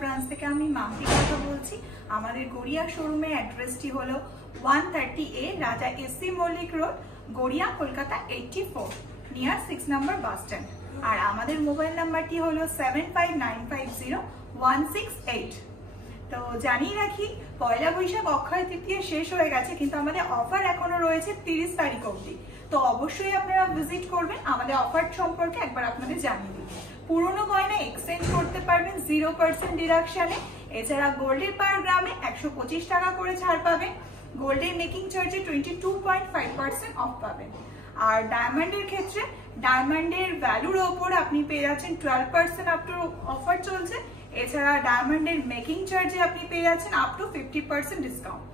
Branch থেকে আমি মাহি কথা বলছি। আমাদের গড়িয়া শোরুমের অ্যাড্রেসটি হলো 130A Raja SC Mallick road, Garia, Kolkata 84, near 6 number bus stand. আর আমাদের মোবাইল নাম্বারটি হলো 75950168। তো জানিয়ে রাখি, পয়লা বৈশাখ অক্ষয় তৃতীয়া শেষ হয়ে গেছে, কিন্তু আমাদের অফার এখনো রয়েছে 30 তারিখ অবধি। তো অবশ্যই আপনারা ভিজিট করবেন। আমাদের অফার সম্পর্কে একবার আপনাদের জানিয়ে দিই। পুরনো গয়না এক্সচেঞ্জ করতে পারবেন 0% ডিডাকশনে। এছাড়া গোল্ডের পার গ্রামে 125 টাকা করে ছাড় পাবেন। গোল্ডের মেকিং চার্জে 22.5% অফ পাবেন। আর ডায়মন্ডের ক্ষেত্রে ডায়মন্ডের ভ্যালুর ওপর আপনি পেয়ে যাচ্ছেন 12% আপ টু অফার চলছে। এছাড়া ডায়মন্ডের মেকিং চার্জে আপনি পেয়ে যাচ্ছেন আপ টু 50% ডিসকাউন্ট।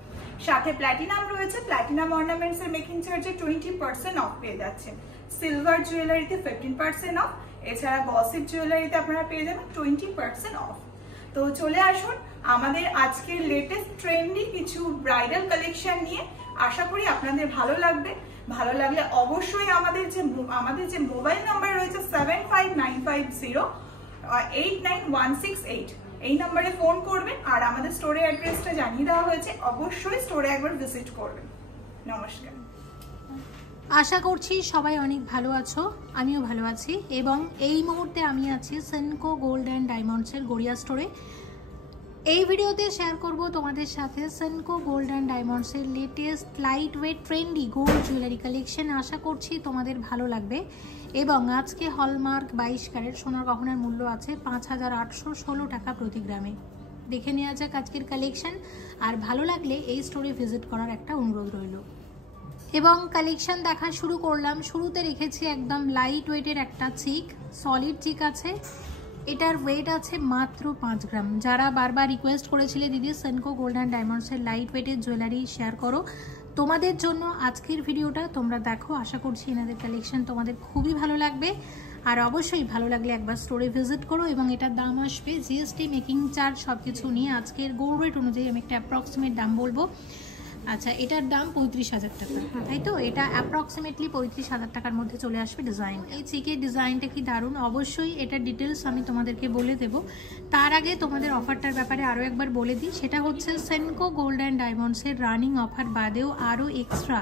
সাথে প্ল্যাটিনাম রয়েছে, প্ল্যাটিনাম অর্নামেন্টস এর মেকিং চার্জে 20% অফ পেয়ে যাচ্ছেন। সিলভার জুয়েলারিতে 15% অফ। এছাড়া গসিপ জুয়েলারিতে আপনারা পেয়ে যাবেন 20% অফ। তো চলে আসুন আমাদের আজকের লেটেস্ট ট্রেন্ডি কিছু ব্রাইডাল কালেকশন নিয়ে। আশা করি আপনাদের ভালো লাগবে। ভালো লাগলে অবশ্যই আমাদের যে মোবাইল নাম্বার রয়েছে 7595089168, এই নাম্বারে ফোন করবেন। আর আমাদের স্টোরের অ্যাড্রেসটা জানিয়ে দেওয়া হয়েছে, অবশ্যই স্টোরে একবার ভিজিট করবেন। নমস্কার। আশা করছি সবাই অনেক ভালো আছো, আমিও ভালো আছি। এবং এই মুহূর্তে আমি আছি সেনকো গোল্ড অ্যান্ড ডায়মন্ডসের গড়িয়া স্টোরে। এই ভিডিওতে শেয়ার করব তোমাদের সাথে সেনকো গোল্ড অ্যান্ড ডায়মন্ডসের latest light weight trendy gold jewellery collection. আশা করছি তোমাদের ভালো লাগবে। এবং আজকে হলমার্ক 22 ক্যারেট সোনার গহনার মূল্য আছে 5816 টাকা প্রতি গ্রামে। দেখে নেওয়া যাক আজকের কালেকশন। আর ভালো লাগলে এই স্টোরে ভিজিট করার একটা অনুরোধ রইল। এবং কালেকশন দেখা শুরু করলাম। শুরুতে রেখেছি একদম লাইট ওয়েটের একটা চিক, সলিড চিক আছে। এটার ওয়েট আছে মাত্র 5 গ্রাম। যারা বারবার রিকোয়েস্ট করেছিলে দিদি সেনকো গোল্ড অ্যান্ড ডায়মন্ডসের লাইট ওয়েটের জুয়েলারি শেয়ার করো, তোমাদের জন্য আজকের ভিডিওটা তোমরা দেখো। আশা করছি এনাদের কালেকশন তোমাদের খুবই ভালো লাগবে। আর অবশ্যই ভালো লাগলে একবার স্টোরে ভিজিট করো। এবং এটার দাম আসবে জিএসটি, মেকিং চার্জ সব কিছু নিয়ে আজকের গোল্ড রেট অনুযায়ী আমি একটা অ্যাপ্রক্সিমেট দাম বলবো। আচ্ছা, এটার দাম 35,000 টাকা, তাই তো? এটা অ্যাপ্রক্সিমেটলি 35,000 টাকার মধ্যে চলে আসবে ডিজাইন। এই চিকের ডিজাইনটা কি দারুণ! অবশ্যই এটার ডিটেলস আমি তোমাদেরকে বলে দেবো। তার আগে তোমাদের অফারটার ব্যাপারে আরও একবার বলে দিই। সেটা হচ্ছে সেনকো গোল্ড অ্যান্ড ডায়মন্ডসের রানিং অফার বাদেও আরও এক্সট্রা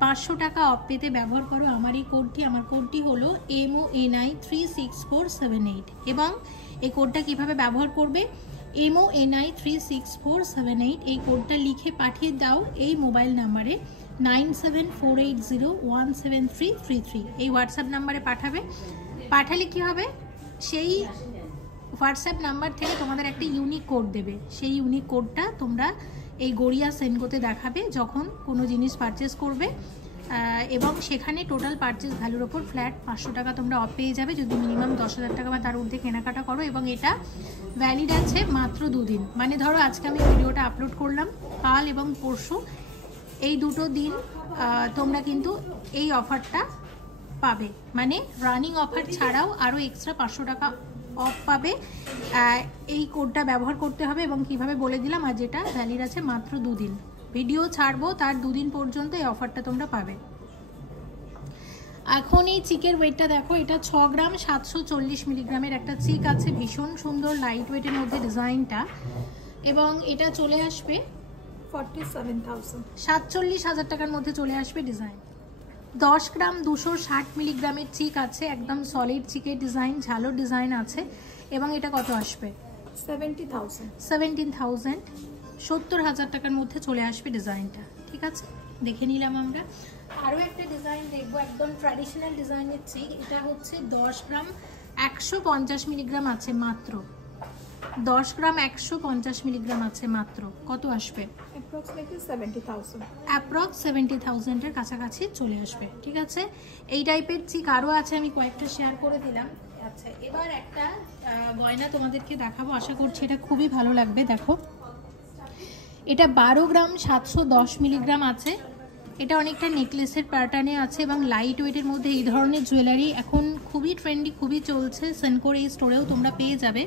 500 টাকা অফ পেতে ব্যবহার করো আমার এই কোডটি। আমার কোডটি হলো MONI36478। এবং এই কোডটা কিভাবে ব্যবহার করবে? MONI36478 এই কোডটা লিখে পাঠিয়ে দাও এই মোবাইল নাম্বারে 9748017333। এই হোয়াটসঅ্যাপ নাম্বারে পাঠাবে। পাঠালে কি হবে, সেই হোয়াটসঅ্যাপ নাম্বার থেকে তোমাদের একটা ইউনিক কোড দেবে। সেই ইউনিক কোডটা তোমরা এই গড়িয়া সেনকোতে দেখাবে যখন কোনো জিনিস পারচেস করবে। এবং সেখানে টোটাল পারচেস ভ্যালুর ওপর ফ্ল্যাট 500 টাকা তোমরা অফ পেয়ে যাবে যদি মিনিমাম 10,000 টাকা বা তার ঊর্ধ্বে কেনাকাটা করো। এবং এটা ভ্যালিড আছে মাত্র 2 দিন। মানে ধরো আজকে আমি ভিডিওটা আপলোড করলাম, কাল এবং পরশু এই দুটো দিন তোমরা কিন্তু এই অফারটা পাবে। মানে রানিং অফার ছাড়াও আরও এক্সট্রা 500 টাকা অফ পাবে। এই কোডটা ব্যবহার করতে হবে এবং কিভাবে বলে দিলাম। আর যেটা ভ্যালিড আছে মাত্র 2 দিন। ভিডিও ছাড়বো তার 2 দিন পর্যন্ত এই অফারটা তোমরা পাবে। এখন এই চিকের ওয়েটটা দেখো, এটা 6 গ্রাম 740 মিলিগ্রামের একটা চিক আছে। ভীষণ সুন্দর লাইট ওয়েটের মধ্যে ডিজাইনটা। এবং এটা চলে আসবে 47,000 টাকার মধ্যে চলে আসবে ডিজাইন। 10 গ্রাম 260 মিলিগ্রামের চিক আছে, একদম সলিড চিকের ডিজাইন, ঝালোর ডিজাইন আছে। এবং এটা কত আসবে? 17,000 70,000 টাকার মধ্যে চলে আসবে ডিজাইনটা। ঠিক আছে, দেখে নিলাম আমরা। আরও একটা ডিজাইন দেখবো, একদম ট্র্যাডিশনাল ডিজাইনের চিক। এটা হচ্ছে 10 গ্রাম 150 মিলিগ্রাম আছে মাত্র। 10 গ্রাম 150 মিলিগ্রাম আছে মাত্র। কত আসবে? অ্যাপ্রক্স 70,000-এর কাছাকাছি চলে আসবে। ঠিক আছে, এই টাইপের চিক আরও আছে, আমি কয়েকটা শেয়ার করে দিলাম। আচ্ছা, এবার একটা গয়না তোমাদেরকে দেখাবো। আশা করছি এটা খুবই ভালো লাগবে। দেখো, এটা 12 গ্রাম 710 মিলিগ্রাম আছে। এটা অনেকটা নেকলেসের প্যাটার্নে আছে এবং লাইট ওয়েটের মধ্যে এই ধরনের জুয়েলারি এখন খুবই ট্রেন্ডি, খুবই চলছে। সেনকোর এই স্টোরেও তোমরা পেয়ে যাবে।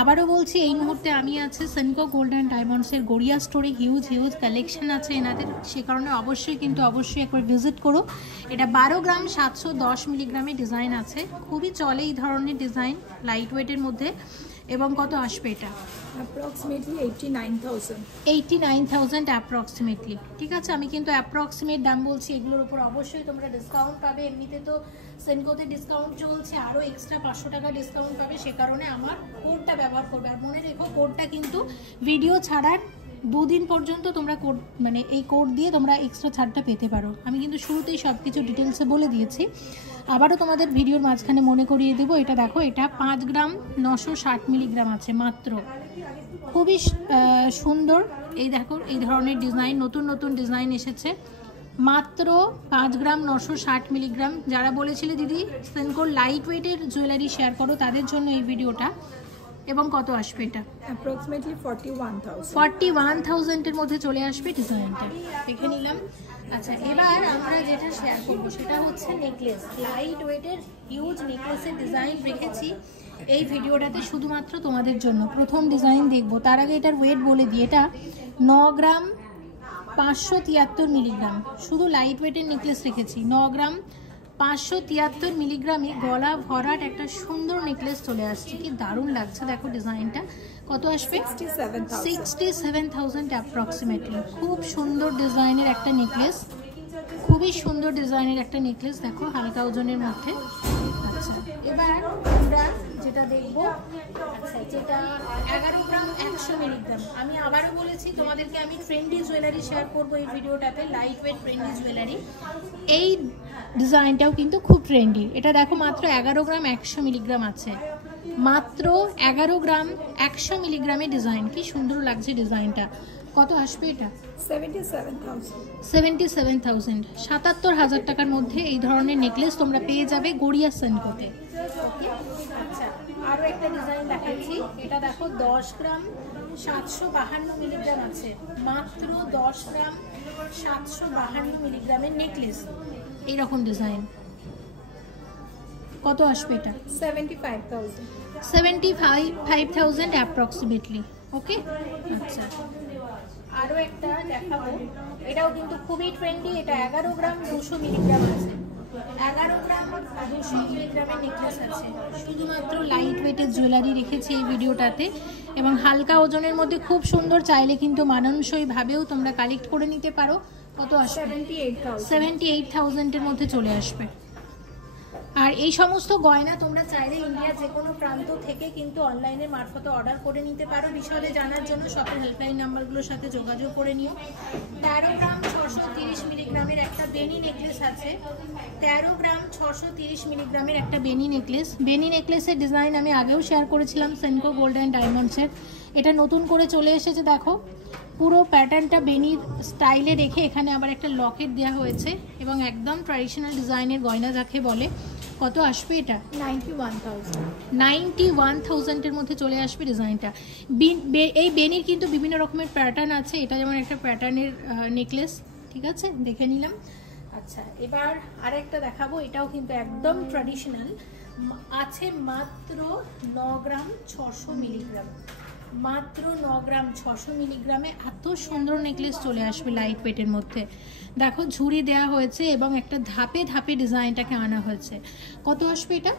আবারও বলছি, এই মুহূর্তে আমি আছি সেনকো গোল্ড অ্যান্ড ডায়মন্ডসের গড়িয়া স্টোরে। হিউজ কালেকশন আছে এনাদের, সে কারণে অবশ্যই একবার ভিজিট করো। এটা 12 গ্রাম 710 মিলিগ্রামের ডিজাইন আছে। খুবই চলে এই ধরনের ডিজাইন লাইট ওয়েটের মধ্যে। এবং কত আসবে এটা? অ্যাপ্রক্সিমেটলি 89,000। 89,000 অ্যাপ্রক্সিমেটলি। ঠিক আছে, আমি কিন্তু অ্যাপ্রক্সিমেট দাম বলছি, এগুলোর উপর অবশ্যই তোমরা ডিসকাউন্ট পাবে। এমনিতে তো সেনকোতে ডিসকাউন্ট চলছে, আরও এক্সট্রা 500 টাকা ডিসকাউন্ট পাবে, সে কারণে আমার কোডটা ব্যবহার করবে। আর মনে রেখো, কোডটা কিন্তু ভিডিও ছাড়ার 2 দিন পর্যন্ত তোমরা কোড মানে এই কোড দিয়ে তোমরা এক্সট্রা ছাড়টা পেতে পারো। আমি কিন্তু শুরুতেই সব কিছু ডিটেলসে বলে দিয়েছি, আবারও তোমাদের ভিডিওর মাঝখানে মনে করিয়ে দেবো। এটা দেখো, এটা 5 গ্রাম 960 মিলিগ্রাম আছে মাত্র, খুবই সুন্দর। এই দেখো, এই ধরনের ডিজাইন, নতুন নতুন ডিজাইন এসেছে, মাত্র 5 গ্রাম 960 মিলিগ্রাম। যারা বলেছিলে দিদি সেনকোর লাইট ওয়েটের জুয়েলারি শেয়ার করো, তাদের জন্য এই ভিডিওটা। এবং কত আসবে এটা? অ্যাপ্রক্সিমেটলি 41,000। 41,000 এর মধ্যে চলে আসবে ডিজাইনটা, দেখে নিলাম। আচ্ছা, এবার আমরা যেটা শেয়ার করবো সেটা হচ্ছে নেকলেস। লাইট ওয়েটের হিউজ নেকলেসের ডিজাইন রেখেছি এই ভিডিওটাতে শুধুমাত্র তোমাদের জন্য। প্রথম ডিজাইন দেখবো, তার আগে এটার ওয়েট বলে দিই। এটা 9 গ্রাম 573 মিলিগ্রাম, শুধু লাইট ওয়েটের নেকলেস রেখেছি। 9 গ্রাম 573 মিলিগ্রামে গলা ভরাট একটা সুন্দর নেকলেস চলে আসছে, কি দারুণ লাগছে। দেখো ডিজাইনটা কত আসবে? 67,000 অ্যাপ্রক্সিমেটলি। খুব সুন্দর ডিজাইনের একটা নেকলেস, খুবই সুন্দর ডিজাইনের একটা নেকলেস। দেখো, হালকা ওজনের মধ্যে। আচ্ছা, এবার আমরা যেটা দেখবো, আচ্ছা, যেটা 11 গ্রাম 100 মিলিগ্রাম। আমি আবারও বলেছি তোমাদেরকে, আমি ট্রেন্ডি জুয়েলারি শেয়ার করবো এই ভিডিওটাতে, লাইট ওয়েট ট্রেন্ডি জুয়েলারি। এই ডিজাইনটাও কিন্তু খুব ট্রেন্ডি। এটা দেখো, মাত্র 11 গ্রাম 100 মিলিগ্রাম আছে, মাত্র 11 গ্রাম 100 মিলিগ্রামের ডিজাইন। কি সুন্দর লাগছে ডিজাইনটা। কত আসবে এটা? 77,000। 77,000 টাকার মধ্যে এই ধরনের নেকলেস তোমরা পেয়ে যাবে গড়িয়া সেনকোতে। আচ্ছা, আরও একটা ডিজাইন দেখাচ্ছি। এটা দেখো, 10 গ্রাম 752 মিলিগ্রাম আছে, মাত্র 10 গ্রাম 752 মিলিগ্রামের নেকলেস। এইরকম ডিজাইন। কত আসবে এটা? 75,000 অ্যাপ্রক্সিমেটলি। ওকে, আচ্ছা, আরও একটা দেখাবো। এটাও কিন্তু খুবই ট্রেন্ডি। এটা 11 গ্রাম 200 মিলিগ্রাম আছে, 11 গ্রাম 200 মিলিগ্রামের নেকলেস আছে। শুধুমাত্র লাইট ওয়েটের জুয়েলারি রেখেছি এই ভিডিওটাতে, এবং হালকা ওজনের মধ্যে খুব সুন্দর। চাইলে কিন্তু মানানসই ভাবেও তোমরা কালেক্ট করে নিতে পারো। কত আসবে? 78,000 এর মধ্যে চলে আসবে। আর এই সমস্ত গয়না তোমরা চাইলে ইন্ডিয়ার যে কোনো প্রান্ত থেকে কিন্তু অনলাইনের মারফতে অর্ডার করে নিতে পারো। বিশদে জানার জন্য শপের হেল্পলাইন নাম্বারগুলোর সাথে যোগাযোগ করে নিও। 13 গ্রাম 630 মিলিগ্রামের একটা বেনি নেকলেস আছে, 13 গ্রাম 630 মিলিগ্রামের একটা বেনি নেকলেস। বেনি নেকলেসের ডিজাইন আমি আগেও শেয়ার করেছিলাম সেনকো গোল্ড অ্যান্ড ডায়মন্ডসের। এটা নতুন করে চলে এসেছে। দেখো, পুরো প্যাটার্নটা বেনির স্টাইলে রেখে এখানে আবার একটা লকেট দেওয়া হয়েছে, এবং একদম ট্র্যাডিশনাল ডিজাইনের গয়না যাকে বলে। কত আসবে এটা? 91,000 এর মধ্যে চলে আসবে ডিজাইনটা। এই বেনির কিন্তু বিভিন্ন রকমের প্যাটার্ন আছে, এটা যেমন একটা প্যাটার্নের নেকলেস। ঠিক আছে, দেখে নিলাম। আচ্ছা, এবার আরেকটা দেখাবো। এটাও কিন্তু একদম ট্র্যাডিশনাল আছে, মাত্র 9 গ্রাম 600 মিলিগ্রাম। মাত্র 9 গ্রাম 600 মিলিগ্রামে এত সুন্দর নেকলেস চলে আসবে লাইট ওয়েটের মধ্যে। দেখো, ঝুড়ি দেওয়া হয়েছে এবং একটা ধাপে ধাপে ডিজাইনটাকে আনা হয়েছে। কত আসবে এটা?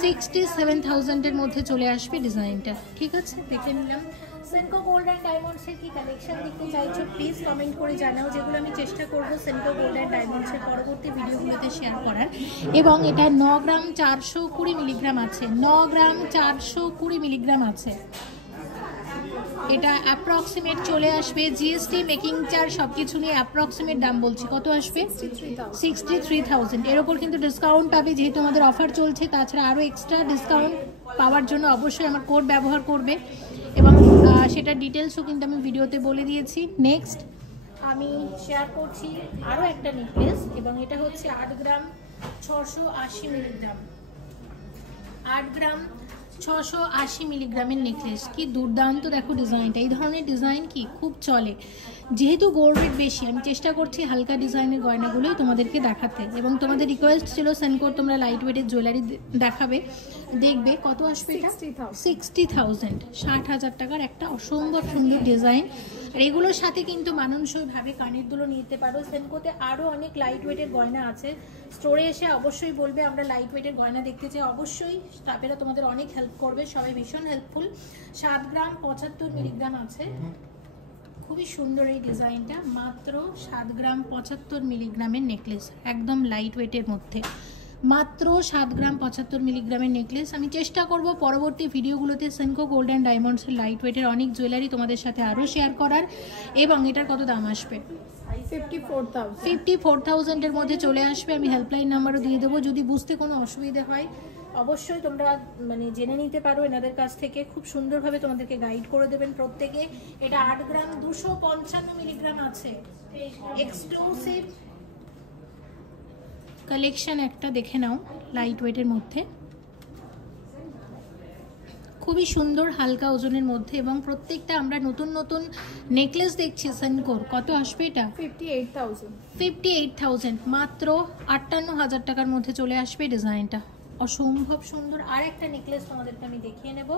67,000 এর মধ্যে চলে আসবে ডিজাইনটা। ঠিক আছে, দেখে নিলাম। সেনকো গোল্ড অ্যান্ড ডায়মন্ডসের কি কালেকশন দেখতে চাইছো প্লিজ কমেন্ট করে জানাও, যেগুলো আমি চেষ্টা করবো সেনকো গোল্ড অ্যান্ড ডায়মন্ডসের পরবর্তী ভিডিওগুলোতে শেয়ার করার। এবং এটা 9 গ্রাম 420 মিলিগ্রাম আছে, 9 গ্রাম 420 মিলিগ্রাম আছে। এটা অ্যাপ্রক্সিমেট চলে আসবে, জিএসটি মেকিং চার্জ সব কিছু নিয়ে অ্যাপ্রক্সিমেট দাম বলছি। কত আসবে? 63,000। এর ওপর কিন্তু ডিসকাউন্ট পাবে যেহেতু আমাদের অফার চলছে। তাছাড়া আরও এক্সট্রা ডিসকাউন্ট পাওয়ার জন্য অবশ্যই আমার কোড ব্যবহার করবে, এবং সেটা ডিটেলসও কিন্তু আমি ভিডিওতে বলে দিয়েছি। নেক্সট আমি শেয়ার করছি আরও একটা নেকলেস, এবং এটা হচ্ছে 8 গ্রাম 680 মিলিগ্রাম। 8 গ্রাম 680 মিলিগ্রামের নেকলেস। কি দুর্দান্ত দেখো ডিজাইনটা। এই ধরনের ডিজাইন কি খুব চলে, যেহেতু গোল্ড রেট বেশি আমি চেষ্টা করছি হালকা ডিজাইনের গয়নাগুলোই তোমাদেরকে দেখাতে। এবং তোমাদের রিকোয়েস্ট ছিল সেনকোর তোমরা লাইট ওয়েটের জুয়েলারি দেখাবে, দেখবে। কত আসবে এটা? 60,000। 60,000 টাকার একটা অসম্ভব সুন্দর ডিজাইন। আর এগুলোর সাথে কিন্তু মানানসইভাবে কানের দুলো নিতে পারো। সেনকোতে আরও অনেক লাইট ওয়েটের গয়না আছে। স্টোরে এসে অবশ্যই বলবে আমরা লাইট ওয়েটের গয়না দেখতে চাই, অবশ্যই স্টাফেরা তোমাদের অনেক হেল্প হেল্প করবে, সবাই ভীষণ হেল্পফুল। 7 গ্রাম 75 মিলিগ্রাম আছে, খুবই সুন্দর এই ডিজাইনটা। মাত্র 7 গ্রাম 75 মিলিগ্রামের নেকলেস, একদম লাইট ওয়েটের মধ্যে। মাত্র 7 গ্রাম 75 মিলিগ্রামের নেকলেস। আমি চেষ্টা করব পরবর্তী ভিডিওগুলোতে সেনকো গোল্ড অ্যান্ড ডায়মন্ডসের লাইট ওয়েটের অনেক জুয়েলারি তোমাদের সাথে আরও শেয়ার করার। এবং এটার কত দাম আসবে? 54,000 এর মধ্যে চলে আসবে। আমি হেল্পলাইন নাম্বারও দিয়ে দেবো, যদি বুঝতে কোনো অসুবিধা হয় অবশ্যই তোমরা মানে জেনে নিতে পারো এনাদের কাছ থেকে, খুব সুন্দরভাবে তোমাদেরকে গাইড করে দেবেন প্রত্যেকে। এটা 8 গ্রাম 255 মিলিগ্রাম আছে, এক্সক্লুসিভ কালেকশন একটা, দেখে নাও লাইট ওয়েটের মধ্যে, খুবই সুন্দর হালকা ওজনের মধ্যে। এবং প্রত্যেকটা আমরা নতুন নতুন নেকলেস দেখছি সেনকোর। কত আসবে এটা? 58,000, মাত্র 58,000 টাকার মধ্যে চলে আসবে ডিজাইনটা, অসম্ভব সুন্দর। আর একটা নেকলেস তোমাদেরকে আমি দেখিয়ে নেব,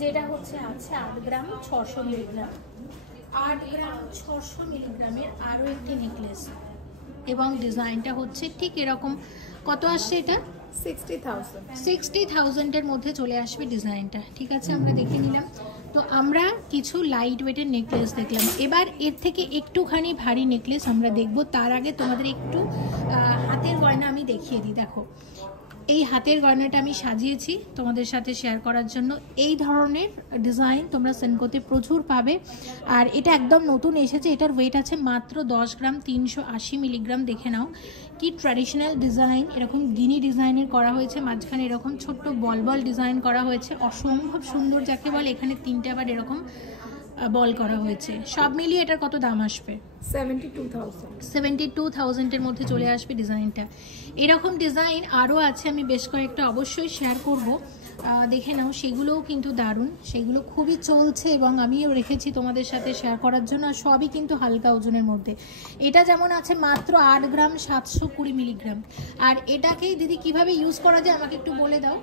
যেটা হচ্ছে আছে 8 গ্রাম 600 মিলিগ্রাম, 8 গ্রাম 600 মিলিগ্রামের আরও একটি নেকলেস। এবং ডিজাইনটা হচ্ছে ঠিক এরকম। কত আসছে এটা? 60,000 এর মধ্যে চলে আসবে ডিজাইনটা। ঠিক আছে, আমরা দেখে নিলাম। তো আমরা কিছু লাইট ওয়েটের নেকলেস দেখলাম, এবার এর থেকে একটুখানি ভারী নেকলেস আমরা দেখব। তার আগে তোমাদের একটু হাতের গয়না আমি দেখিয়ে দিই। দেখো, এই হাতের গয়নাটা আমি সাজিয়েছি তোমাদের সাথে শেয়ার করার জন্য। এই ধরনের ডিজাইন তোমরা সেনকোতে প্রচুর পাবে, আর এটা একদম নতুন এসেছে। এটার ওয়েট আছে মাত্র 10 গ্রাম 380 মিলিগ্রাম। দেখে নাও কি ট্র্যাডিশনাল ডিজাইন, এরকম গিনি ডিজাইনের করা হয়েছে, মাঝখানে এরকম ছোট্ট বল বল ডিজাইন করা হয়েছে, অসম্ভব সুন্দর যাকে বলে। এখানে 3টে আবার এরকম বল করা হয়েছে। সব মিলিয়ে এটার কত দাম আসবে? 72,000 এর মধ্যে চলে আসবে ডিজাইনটা। এরকম ডিজাইন আরও আছে, আমি বেশ কয়েকটা অবশ্যই শেয়ার করব, দেখে নাও। সেগুলোও কিন্তু দারুণ, সেগুলো খুবই চলছে এবং আমিও রেখেছি তোমাদের সাথে শেয়ার করার জন্য। আর সবই কিন্তু হালকা ওজনের মধ্যে। এটা যেমন আছে মাত্র 8 গ্রাম 720 মিলিগ্রাম। আর এটাকে দিদি কিভাবে ইউজ করা যায় আমাকে একটু বলে দাও।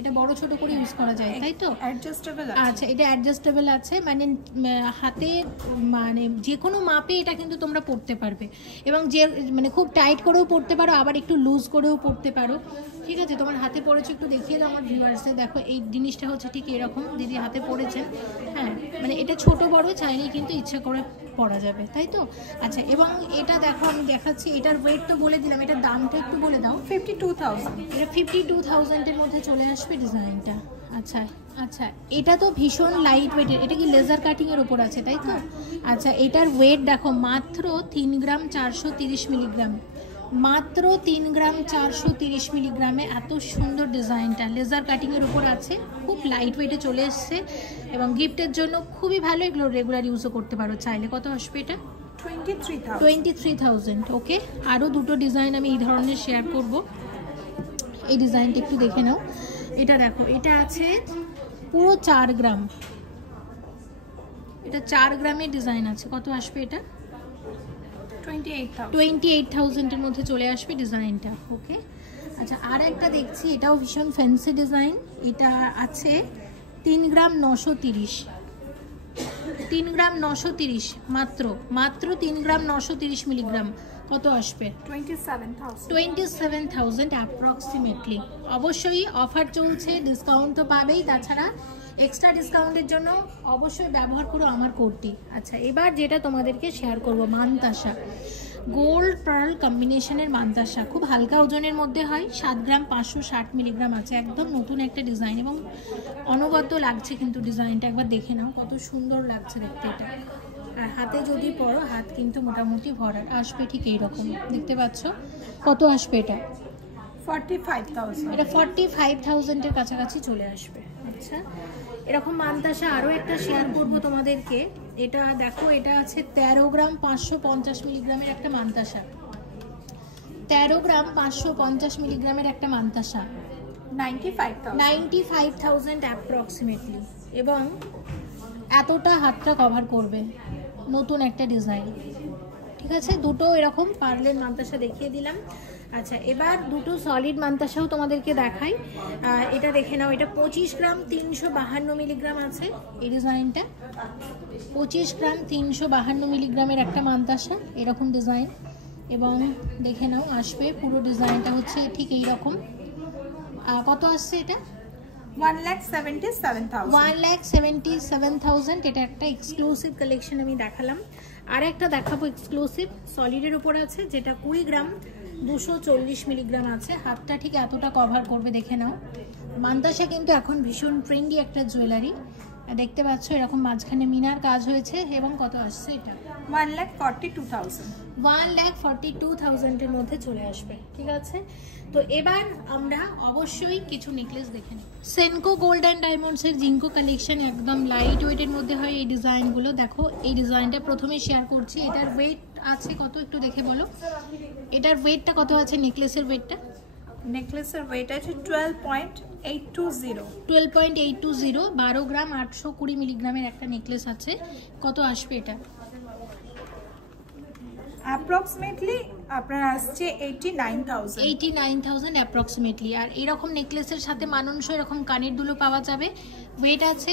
এটা বড় ছোট করে ইউজ করা যায়, তাই তো? অ্যাডজাস্টেবল। আচ্ছা, এটা অ্যাডজাস্টেবল আছে, মানে হাতে মানে যে কোনো মাপে এটা কিন্তু তোমরা পরতে পারবে। এবং যে মানে খুব টাইট করেও পরতে পারো, আবার একটু লুজ করেও পরতে পারো। ঠিক আছে, তোমার হাতে পড়েছে, একটু দেখিয়ে দাও আমার ভিউয়ার্সদের। দেখো এই জিনিসটা হচ্ছে ঠিক এরকম, দিদি হাতে পড়েছেন। হ্যাঁ, মানে এটা ছোট বড় চাইলেই কিন্তু ইচ্ছা করে পরা যাবে, তাই তো? আচ্ছা, এবং এটা দেখো আমি দেখাচ্ছি, এটার ওয়েট তো বলে দিলাম, এটার দামটা একটু বলে দাও। 52,000। এটা 52,000 এর মধ্যে চলে আসবে ডিজাইনটা। আচ্ছা আচ্ছা, এটা তো ভীষণ লাইট ওয়েটের। এটা কি লেজার কাটিং এর উপর আছে, তাই তো? আচ্ছা, এটার ওয়েট দেখো মাত্র 3 গ্রাম 430 মিলিগ্রাম, মাত্র 3 গ্রাম 430 মিলিগ্রামে। এত সুন্দর ডিজাইনটা লেজার কাটিং এর উপর আছে, খুব লাইট ওয়েটে চলে এসছে এবং গিফটের জন্য খুবই ভালো। এগুলো রেগুলার ইউজও করতে পারো চাইলে। কত আসবে এটা? 23,000। ওকে, আরও দুটো ডিজাইন আমি এই ধরনের শেয়ার করব। এই ডিজাইনটা একটু দেখে নাও। এটা দেখো, এটা আছে পুরো 4 গ্রাম, এটা 4 গ্রামের ডিজাইন আছে। কত আসবে এটা? 28,000 এর মধ্যে চলে আসবে ডিজাইনটা। ওকে, আচ্ছা, আর একটা দেখছি, এটাও ভীষণ ফ্যান্সি ডিজাইন। এটা আছে 3 গ্রাম 930, 3 গ্রাম 930, মাত্র 3 গ্রাম 930 মিলিগ্রাম। কত আসবে? 27,000 অ্যাপ্রক্সিমেটলি। অবশ্যই অফার চলছে, ডিসকাউন্ট তো পাবেই, তাছাড়া এক্সট্রা ডিসকাউন্টের জন্য অবশ্যই ব্যবহার করো আমার কোডটি। আচ্ছা, এবার যেটা তোমাদেরকে শেয়ার করব, মানতাসা গোল্ড পার্ল কম্বিনেশনের মানতাসা, খুব হালকা ওজনের মধ্যে হয়, 7 গ্রাম 560 মিলিগ্রাম আছে। একদম নতুন একটা ডিজাইন এবং অনবদ্য লাগছে কিন্তু ডিজাইনটা, একবার দেখে নাও কত সুন্দর লাগছে দেখতে এটা। আর হাতে যদি পরো, হাত কিন্তু মোটামুটি ভরার আসবে, ঠিক এইরকম দেখতে পাচ্ছ। কত আসবে এটা? 45,000। এটা 45,000 এর কাছাকাছি চলে আসবে। আচ্ছা, এরকম মানতাসা আরও একটা শেয়ার করব তোমাদেরকে। এটা দেখো, এটা আছে 13 গ্রাম 550 মিলিগ্রামের একটা মানতাসা, 13 গ্রাম 550 মিলিগ্রামের একটা মানতাসা, 95,000 অ্যাপ্রক্সিমেটলি। এবং এতটা হাতটা কভার করবে, নতুন একটা ডিজাইন। ঠিক আছে, দুটো এরকম পার্লের মানতাসা দেখিয়ে দিলাম। আচ্ছা, এবার দুটো সলিড মানতাসাও তোমাদেরকে দেখাই। এটা দেখে নাও, এটা 25 গ্রাম 352 মিলিগ্রাম আছে। এই ডিজাইনটা 25 গ্রাম 352 মিলিগ্রামের একটা মানতাসা, এরকম ডিজাইন। এবং দেখে নাও আসবে পুরো ডিজাইনটা হচ্ছে ঠিক এই রকম। কত আসছে এটা? 1,77,000 1,77,000 এটা একটা এক্সক্লুসিভ কালেকশন আমি দেখালাম। আর একটা দেখাবো এক্সক্লুসিভ সলিডের উপর আছে, যেটা 20 গ্রাম 240 মিলিগ্রাম আছে। হাতটা ঠিক এতটা কভার করবে, দেখে নাও। মান্তাসা কিন্তু এখন ভীষণ ট্রেন্ডি একটা জুয়েলারি, দেখতে পাচ্ছ এরকম মাঝখানে মিনার কাজ হয়েছে। এবং কত আসছে এটা? 1,42,000 1,42,000 এর মধ্যে চলে আসবে, ঠিক আছে। তো এবার আমরা অবশ্যই কিছু নেকলেস দেখে নিই। সেনকো গোল্ড অ্যান্ড ডায়মন্ডস এর জিঙ্কো কালেকশন একদম লাইট ওয়েটের মধ্যে হয় এই ডিজাইনগুলো। দেখো এই ডিজাইনটা প্রথমে শেয়ার করছি। এটার ওয়েট আছে কত একটু দেখে বলো, এটার ওয়েটটা কত আছে? নেকলেসের ওয়েটটা, নেকলেসের ওয়েট আছে 12.820 12 গ্রাম 820 মিলিগ্রামের একটা নেকলেস আছে। কত আসবে এটা? অ্যাপ্রক্সিমেটলি আপনার আসছে 89,000 অ্যাপ্রক্সিমেটলি। আর এরকম নেকলেসের সাথে মানানসই এরকম কানের দুলও পাওয়া যাবে। ওয়েট আছে,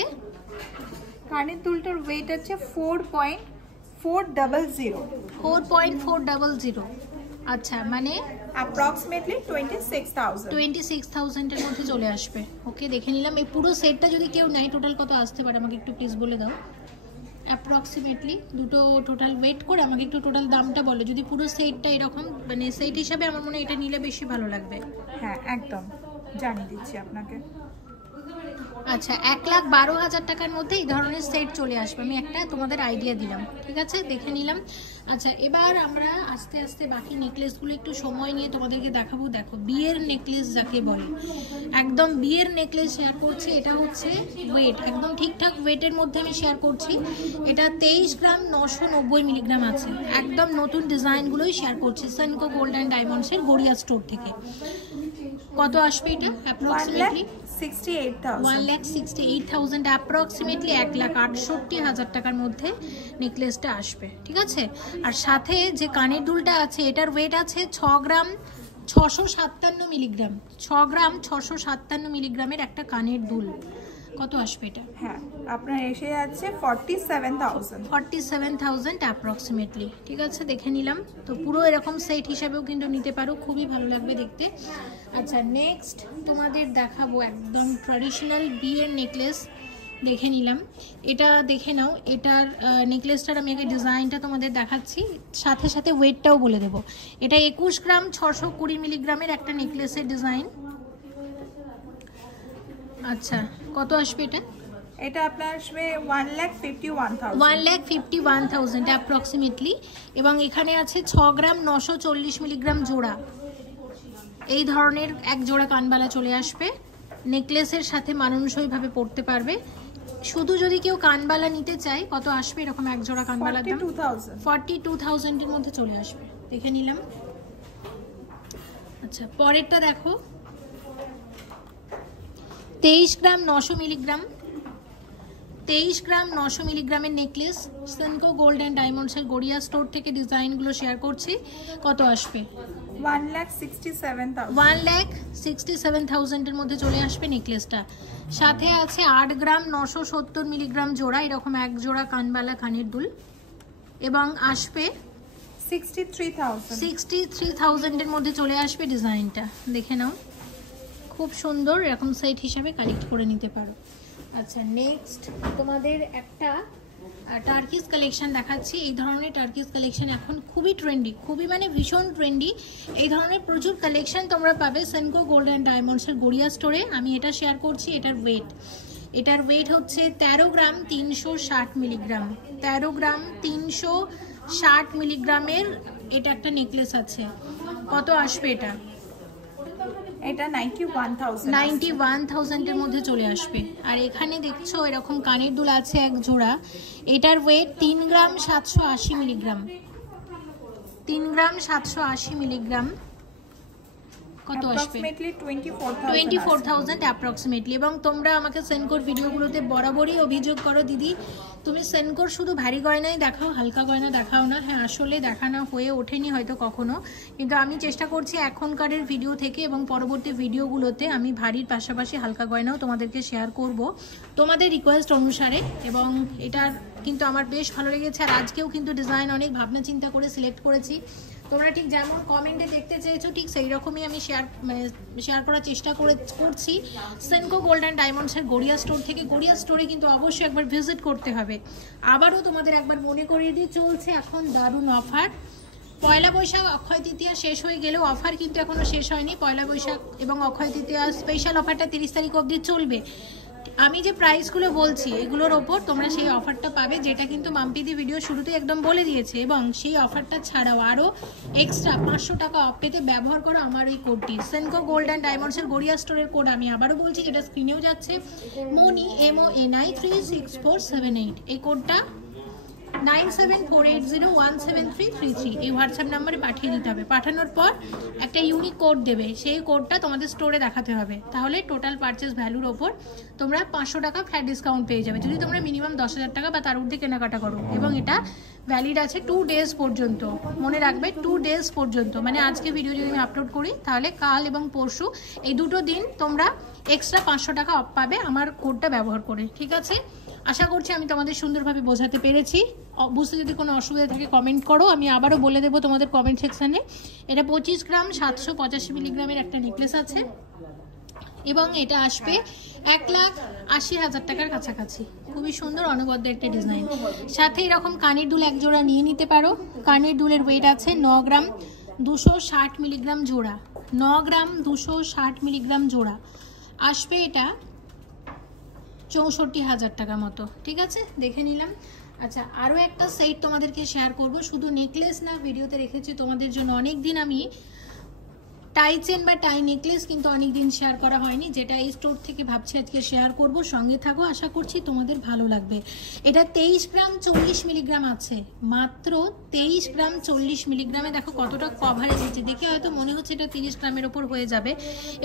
কানের দুলটার ওয়েট আছে 4.400 আচ্ছা, মানে অ্যাপ্রক্সিমেটলি 26,000 এর মধ্যে চলে আসবে। ওকে, দেখে নিলাম। এই পুরো সেটটা যদি কেউ নেয় টোটাল কত আসতে পারে আমাকে একটু প্লিজ বলে দাও। অ্যাপ্রক্সিমেটলি দুটো টোটাল ওয়েট করে আমাকে একটু টোটাল দামটা বলো। যদি পুরো সেটটা এরকম মানে সেট হিসাবে আমার মনে হয় এটা নিলে বেশি ভালো লাগবে। হ্যাঁ, একদম জানিয়ে দিচ্ছি আপনাকে। আচ্ছা, 1,12,000 টাকার মধ্যে এই ধরনের সেট চলে আসবে। আমি একটা তোমাদের আইডিয়া দিলাম, ঠিক আছে, দেখে নিলাম। আচ্ছা, এবার আমরা আস্তে আস্তে বাকি নেকলেসগুলো একটু সময় নিয়ে তোমাদেরকে দেখাবো। দেখো বিয়ের নেকলেস যাকে বলে, একদম বিয়ের নেকলেস শেয়ার করছি। এটা হচ্ছে ওয়েট একদম ঠিকঠাক ওয়েটের মধ্যে আমি শেয়ার করছি। এটা 23 গ্রাম 990 মিলিগ্রাম আছে। একদম নতুন ডিজাইনগুলোই শেয়ার করছি সেনকো গোল্ড অ্যান্ড ডায়মন্ডসের গড়িয়া স্টোর থেকে। কত আসবে এটা? অ্যাপ্রক্সিমেটলি 1,68,000 অ্যাপ্রক্সিমেটলি 1,68,000 টাকার মধ্যে নেকলেসটা আসবে, ঠিক আছে। আর সাথে যে কানের দুলটা আছে এটার ওয়েট আছে 6 গ্রাম 657 মিলিগ্রাম। 6 গ্রাম 657 মিলিগ্রামের একটা কানের দুল। কত আসবে এটা? হ্যাঁ, আপনার এসে যাচ্ছে 47,000 অ্যাপ্রক্সিমেটলি, ঠিক আছে, দেখে নিলাম। তো পুরো এরকম সেট হিসাবেও কিন্তু নিতে পারো, খুবই ভালো লাগবে দেখতে। আচ্ছা, নেক্সট তোমাদের দেখাবো একদম ট্র্যাডিশনাল বিয়ের নেকলেস। দেখে নিলাম, এটা দেখে নাও। এটার নেকলেসটার আমি আগে ডিজাইনটা তোমাদের দেখাচ্ছি, সাথে সাথে ওয়েটটাও বলে দেবো। এটা 21 গ্রাম 620 মিলিগ্রামের একটা নেকলেসের ডিজাইন। আচ্ছা, কত আসবে এটা? এটা আপনার আসবে 1,51,000 1,51,000 অ্যাপ্রক্সিমেটলি। এবং এখানে আছে 6 গ্রাম 940 মিলিগ্রাম জোড়া। এই ধরনের এক জোড়া কানবালা চলে আসবে। নেকলেসের সাথে মানানসইভাবে পরতে পারবে। শুধু যদি কেউ কানবালা নিতে চায় কত আসবে এরকম এক জোড়া কানবালার দাম? 42,000 এর মধ্যে চলে আসবে, দেখে নিলাম। আচ্ছা, পরেরটা দেখো 23 গ্রাম 900 মিলিগ্রাম 23 গ্রাম 900 মিলিগ্রামের নেকলেস সেনকো গোল্ড অ্যান্ড ডায়মন্ডসের গড়িয়া স্টোর থেকে ডিজাইনগুলো শেয়ার করছি। কত আসবে? 1,67,000 এর মধ্যে চলে আসবে নেকলেসটা। সাথে আছে 8 গ্রাম 970 মিলিগ্রাম জোড়া এরকম এক জোড়া কানবালা কানের দুল। এবং আসবে 63,000 এর মধ্যে চলে আসবে ডিজাইনটা, দেখে নাও। খুব সুন্দর, এরকম সেট হিসাবে কালেক্ট করে নিতে পারো। আচ্ছা, নেক্সট তোমাদের একটা টার্কিস কালেকশন দেখাচ্ছি। এই ধরনের টার্কিস কালেকশন এখন খুবই ট্রেন্ডি, খুবই মানে ভীষণ ট্রেন্ডি। এই ধরনের প্রচুর কালেকশন তোমরা পাবে সেনকো গোল্ড অ্যান্ড ডায়মন্ডসের গড়িয়া স্টোরে। আমি এটা শেয়ার করছি। এটার ওয়েট হচ্ছে 13 গ্রাম 360 মিলিগ্রাম 13 গ্রাম 360 মিলিগ্রামের এটা একটা নেকলেস আছে। কত আসবে এটা? এটা 91,000 এর মধ্যে চলে আসবে। আর এখানে দেখছো এরকম কানের দুল আছে এক জোড়া। এটার ওয়েট 3 গ্রাম 780 মিলিগ্রাম 3 গ্রাম 780 মিলিগ্রাম। কত আসবে? 24,000 অ্যাপ্রক্সিমেটলি। এবং তোমরা আমাকে সেনকোর ভিডিওগুলোতে বরাবরই অভিযোগ করো, দিদি তুমি সেনকোর শুধু ভারী গয়নাই দেখাও, হালকা গয়না দেখাও না। হ্যাঁ, আসলে দেখানো হয়ে ওঠেনি হয়তো কখনো, কিন্তু আমি চেষ্টা করছি এখনকারের ভিডিও থেকে এবং পরবর্তী ভিডিওগুলোতে আমি ভারীর পাশাপাশি হালকা গয়নাও তোমাদেরকে শেয়ার করব তোমাদের রিকোয়েস্ট অনুসারে। এবং এটার কিন্তু আমার বেশ ভালো লেগেছে। আর আজকেও কিন্তু ডিজাইন অনেক ভাবনা চিন্তা করে সিলেক্ট করেছি। তোমরা ঠিক যেমন কমেন্টে দেখতে চেয়েছো ঠিক সেই রকমই আমি শেয়ার করার চেষ্টা করছি। সেনকো গোল্ড অ্যান্ড ডায়মন্ডসের গড়িয়া স্টোর থেকে। গড়িয়া স্টোরে কিন্তু অবশ্যই একবার ভিজিট করতে হবে। আবারও তোমাদের একবার মনে করিয়ে দিয়ে, চলছে এখন দারুণ অফার। পয়লা বৈশাখ অক্ষয় তৃতীয়া শেষ হয়ে গেলেও অফার কিন্তু এখনও শেষ হয়নি। পয়লা বৈশাখ এবং অক্ষয় তৃতীয়া স্পেশাল অফারটা 30 তারিখ অবধি চলবে। আমি যে প্রাইসগুলো বলছি এগুলোর ওপর তোমরা সেই অফারটা পাবে, যেটা কিন্তু মাম্পিদি ভিডিও শুরুতে একদম বলে দিয়েছে। এবং সেই অফারটা ছাড়াও আরও এক্সট্রা 500 টাকা অফ পেতে ব্যবহার করো আমার এই কোডটি, সেনকো গোল্ড অ্যান্ড ডায়মন্ডসের গড়িয়া স্টোরের কোড। আমি আবারও বলছি, যেটা স্ক্রিনেও যাচ্ছে, মনি MONI 36478। এই কোডটা 9748017333 এই হোয়াটসঅ্যাপ নাম্বারে পাঠিয়ে দিতে হবে। পাঠানোর পর একটা ইউনিক কোড দেবে, সেই কোডটা তোমাদের স্টোরে দেখাতে হবে। তাহলে টোটাল পারচেস ভ্যালুর ওপর তোমরা 500 টাকা ফ্ল্যাট ডিসকাউন্ট পেয়ে যাবে, যদি তোমরা মিনিমাম 10,000 টাকা বা তার ঊর্ধ্বে কেনাকাটা করো। এবং এটা ভ্যালিড আছে 2 ডেজ পর্যন্ত। মনে রাখবে 2 ডেজ পর্যন্ত, মানে আজকে ভিডিও যদি আমি আপলোড করি তাহলে কাল এবং পরশু এই দুটো দিন তোমরা এক্সট্রা 500 টাকা অফ পাবে আমার কোডটা ব্যবহার করে। ঠিক আছে, আশা করছি আমি তোমাদের সুন্দরভাবে বোঝাতে পেরেছি। বুঝতে যদি কোনো অসুবিধা থাকে কমেন্ট করো, আমি আবারও বলে দেবো তোমাদের কমেন্ট সেকশানে। এটা 25 গ্রাম 785 মিলিগ্রামের একটা নেকলেস আছে এবং এটা আসবে 1,80,000 টাকার কাছাকাছি। খুবই সুন্দর অনবদ্য একটা ডিজাইন। সাথে এরকম কানের দুল এক জোড়া নিয়ে নিতে পারো। কানের দুলের ওয়েট আছে 9 গ্রাম 260 মিলিগ্রাম জোড়া। 9 গ্রাম 260 মিলিগ্রাম জোড়া আসবে, এটা 64,000 টাকা মতো। ঠিক আছে, দেখে নিলাম। আচ্ছা, আরও একটা সেট তোমাদেরকে শেয়ার করব। শুধু নেকলেস না, ভিডিওতে রেখেছি তোমাদের জন্য অনেক দিন আমি টাই চেন বা টাই নেকলেস কিন্তু অনেকদিন শেয়ার করা হয়নি, যেটা এই স্টোর থেকে ভাবছি আজকে শেয়ার করব। সঙ্গে থাকো, আশা করছি তোমাদের ভালো লাগবে। এটা 23 গ্রাম 40 মিলিগ্রাম আছে, মাত্র 23 গ্রাম 40 মিলিগ্রামে। দেখো কতটা কভারেজ হচ্ছে, দেখে হয়তো মনে হচ্ছে এটা 30 গ্রামের ওপর হয়ে যাবে।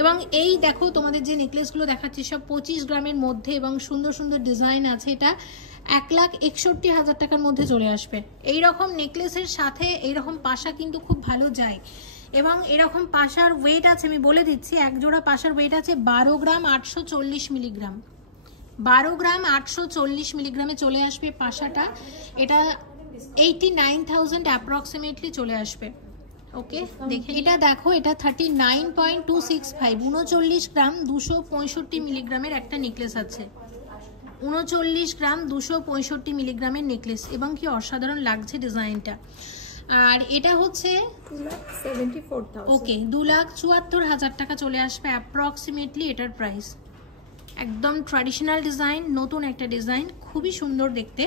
এবং এই দেখো তোমাদের যে নেকলেসগুলো দেখাচ্ছি সব 25 গ্রামের মধ্যে এবং সুন্দর সুন্দর ডিজাইন আছে। এটা 1,61,000 টাকার মধ্যে চলে আসবে। এই রকম নেকলেসের সাথে এইরকম পাশা কিন্তু খুব ভালো যায়। এবং এরকম পাশার ওয়েট আছে, আমি বলে দিচ্ছি, এক জোড়া পাশার ওয়েট আছে 12 গ্রাম 840 মিলিগ্রাম। 12 গ্রাম 840 মিলিগ্রামে চলে আসবে পাশাটা। এটা 89,000 অ্যাপ্রক্সিমেটলি চলে আসবে। ওকে, দেখে এটা দেখো, এটা 39.265 39 গ্রাম 265 মিলিগ্রামের একটা নেকলেস আছে। 39 গ্রাম 265 মিলিগ্রামের নেকলেস, এবং কি অসাধারণ লাগছে ডিজাইনটা। আর এটা হচ্ছে 2,74,000। ওকে, 2,74,000 টাকা চলে আসবে অ্যাপ্রক্সিমেটলি এটার প্রাইস। একদম ট্র্যাডিশনাল ডিজাইন, নতুন একটা ডিজাইন, খুবই সুন্দর দেখতে,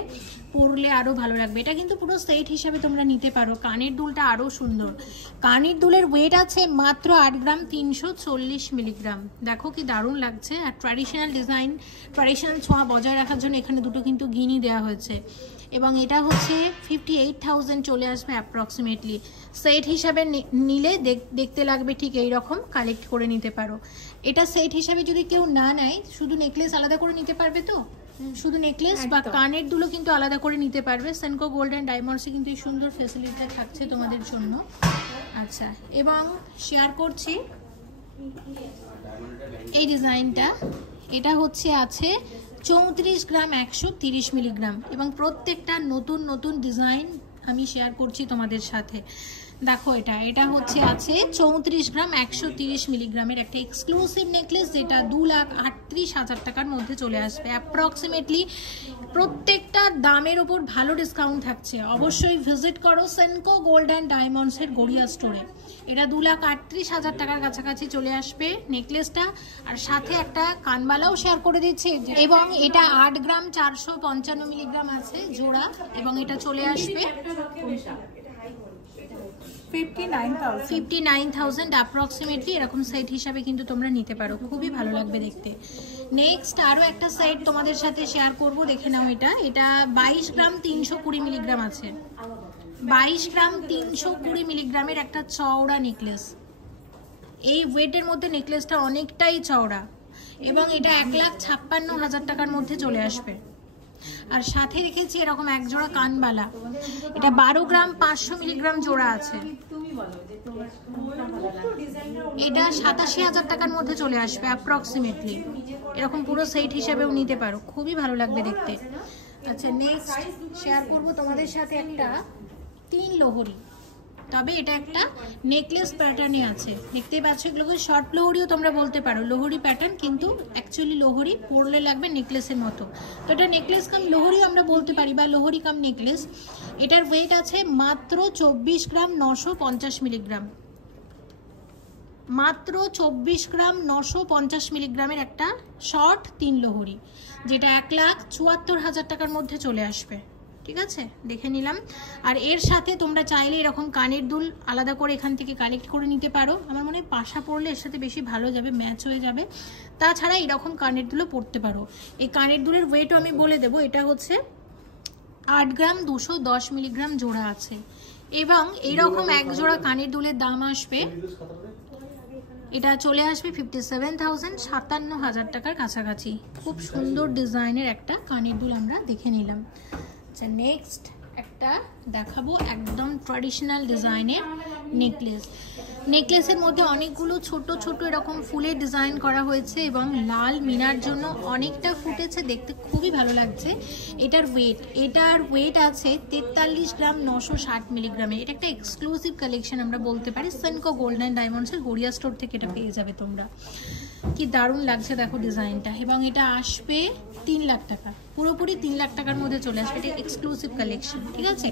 পরলে আরও ভালো লাগবে। এটা কিন্তু পুরো সেট হিসাবে তোমরা নিতে পারো। কানের দুলটা আরও সুন্দর। কানের দুলের ওয়েট আছে মাত্র 8 গ্রাম 340 মিলিগ্রাম। দেখো কি দারুণ লাগছে। আর ট্র্যাডিশনাল ডিজাইন, ট্র্যাডিশনাল ছোঁয়া বজায় রাখার জন্য এখানে দুটো কিন্তু গিনি দেওয়া হয়েছে। এবং এটা হচ্ছে 58,000 চলে আসবে অ্যাপ্রক্সিমেটলি। সেট হিসাবে নিলে দেখতে লাগবে ঠিক এই রকম, কালেক্ট করে নিতে পারো। এটা সেট হিসাবে যদি কেউ না নেয়, শুধু নেকলেস আলাদা করে নিতে পারবে, তো শুধু নেকলেস বা কানের দুলো কিন্তু আলাদা করে নিতে পারবে। সেনকো গোল্ড অ্যান্ড ডায়মন্ডসে কিন্তু এই সুন্দর ফেসিলিটিটা থাকছে তোমাদের জন্য। আচ্ছা, এবং শেয়ার করছি এই ডিজাইনটা। এটা হচ্ছে আছে 34 গ্রাম 130 মিলিগ্রাম, এবং প্রত্যেকটা নতুন নতুন ডিজাইন আমি শেয়ার করছি তোমাদের সাথে। দেখো এটা হচ্ছে আছে 34 গ্রাম 130 মিলিগ্রামের একটা এক্সক্লুসিভ নেকলেস, যেটা 2,38,000 টাকার মধ্যে চলে আসবে অ্যাপ্রক্সিমেটলি। প্রত্যেকটা দামের ওপর ভালো ডিসকাউন্ট থাকছে। অবশ্যই ভিজিট করো সেনকো গোল্ড অ্যান্ড ডায়মন্ডসের গড়িয়া স্টোরে। এটা 2,38,000 টাকার কাছাকাছি চলে আসবে নেকলেসটা। আর সাথে একটা কানবালাও শেয়ার করে দিচ্ছে, এবং এটা 8 গ্রাম 455 মিলিগ্রাম আছে জোড়া, এবং এটা চলে আসবে 59,000 অ্যাপ্রক্সিমেটলি। এরকম সেট হিসাবে কিন্তু তোমরা নিতে পারো, খুবই ভালো লাগবে দেখতে। নেক্সট আরও একটা সেট তোমাদের সাথে শেয়ার করব, দেখে নাও। এটা 22 গ্রাম 320 মিলিগ্রাম আছে। 22 গ্রাম 320 মিলিগ্রামের একটা চওড়া নেকলেস। এই ওয়েটের মধ্যে নেকলেসটা অনেকটাই চওড়া, এবং এটা 1,56,000 টাকার মধ্যে চলে আসবে। আর সাথে রেখেছি এরকম এক জোড়া কানবালা। এটা 12 গ্রাম 500 মিলিগ্রাম জোড়া আছে। এটা 87,000 টাকার মধ্যে চলে আসবে অ্যাপ্রক্সিমেটলি। এরকম পুরো সেট হিসেবেও নিতে পারো, খুবই ভালো লাগবে দেখতে। আচ্ছা, নেক্সট শেয়ার করব তোমাদের সাথে একটা 3 লোহরি। তবে এটা একটা নেকলেস প্যাটার্নে আছে, দেখতেই পাচ্ছ। এগুলোকে শর্ট লোহরিও তোমরা বলতে পারো, লোহরি প্যাটার্ন, কিন্তু অ্যাকচুয়ালি লোহরি পরলে লাগবে নেকলেসের মতো। তো এটা নেকলেস কাম লোহরিও আমরা বলতে পারি, বা লোহরি কাম নেকলেস। এটার ওয়েট আছে মাত্র 24 গ্রাম 950 মিলিগ্রাম, মাত্র 24 গ্রাম 950 মিলিগ্রামের একটা শর্ট 3 লোহরি, যেটা 1,74,000 টাকার মধ্যে চলে আসবে। ঠিক আছে, দেখে নিলাম। আর এর সাথে তোমরা চাইলে এরকম কানের দুল আলাদা করে এখান থেকে কালেক্ট করে নিতে পারো। আমার মনে হয় পাশা পরলে এর সাথে বেশি ভালো যাবে, ম্যাচ হয়ে যাবে। তাছাড়া এরকম কানের দুলও পরতে পারো। এই কানের দুলের ওয়েটও আমি বলে দেবো, এটা হচ্ছে 8 গ্রাম 210 মিলিগ্রাম জোড়া আছে। এবং এইরকম এক জোড়া কানের দুলের দাম আসবে, এটা চলে আসবে 57,000, 57,000 টাকার কাছাকাছি। খুব সুন্দর ডিজাইনের একটা কানের দুল আমরা দেখে নিলাম। আচ্ছা, নেক্সট একটা দেখাবো একদম ট্র্যাডিশনাল ডিজাইনের নেকলেস। নেকলেসের মধ্যে অনেকগুলো ছোট ছোট এরকম ফুলের ডিজাইন করা হয়েছে এবং লাল মিনার জন্য অনেকটা ফুটেছে, দেখতে খুবই ভালো লাগছে। এটার ওয়েট আছে 43 গ্রাম 960 মিলিগ্রামের। এটা একটা এক্সক্লুসিভ কালেকশন আমরা বলতে পারি, সেনকো গোল্ড অ্যান্ড ডায়মন্ডসের গড়িয়া স্টোর থেকে এটা পেয়ে যাবে তোমরা। কি দারুণ লাগছে দেখো ডিজাইনটা। এবং এটা আসবে 3 লাখ টাকা, পুরোপুরি 3 লাখ টাকার মধ্যে চলে আসবে। এটা এক্সক্লুসিভ কালেকশন, ঠিক আছে।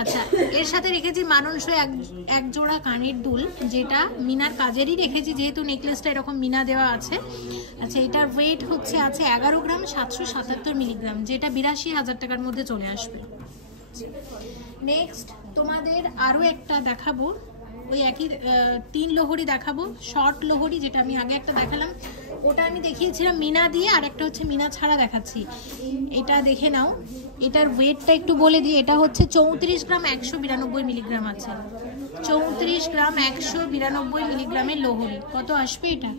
আচ্ছা, এর সাথে রেখেছি মানানসই এক জোড়া কানের দুল, যেটা মিনার কাজেরই রেখেছি, যেহেতু নেকলেসটা এরকম মিনা দেওয়া আছে। আচ্ছা, এটার ওয়েট আছে 11 গ্রাম 777 মিলিগ্রাম, যেটা 82,000 টাকার মধ্যে চলে আসবে। নেক্সট তোমাদের আরও একটা দেখাবো, ওই একই 3 লোহরি দেখাবো, শর্ট লোহরি, যেটা আমি আগে একটা দেখালাম ওটা আমি দেখিয়েছিলাম মিনা দিয়ে, আর একটা হচ্ছে মিনা ছাড়া দেখাচ্ছি। এটা দেখে নাও, এটার ওয়েটটা একটু বলে দিই। এটা হচ্ছে 34 গ্রাম 192 মিলিগ্রাম আছে, 34 গ্রাম 192 মিলিগ্রামের লোহরি। কত আসবে এটা?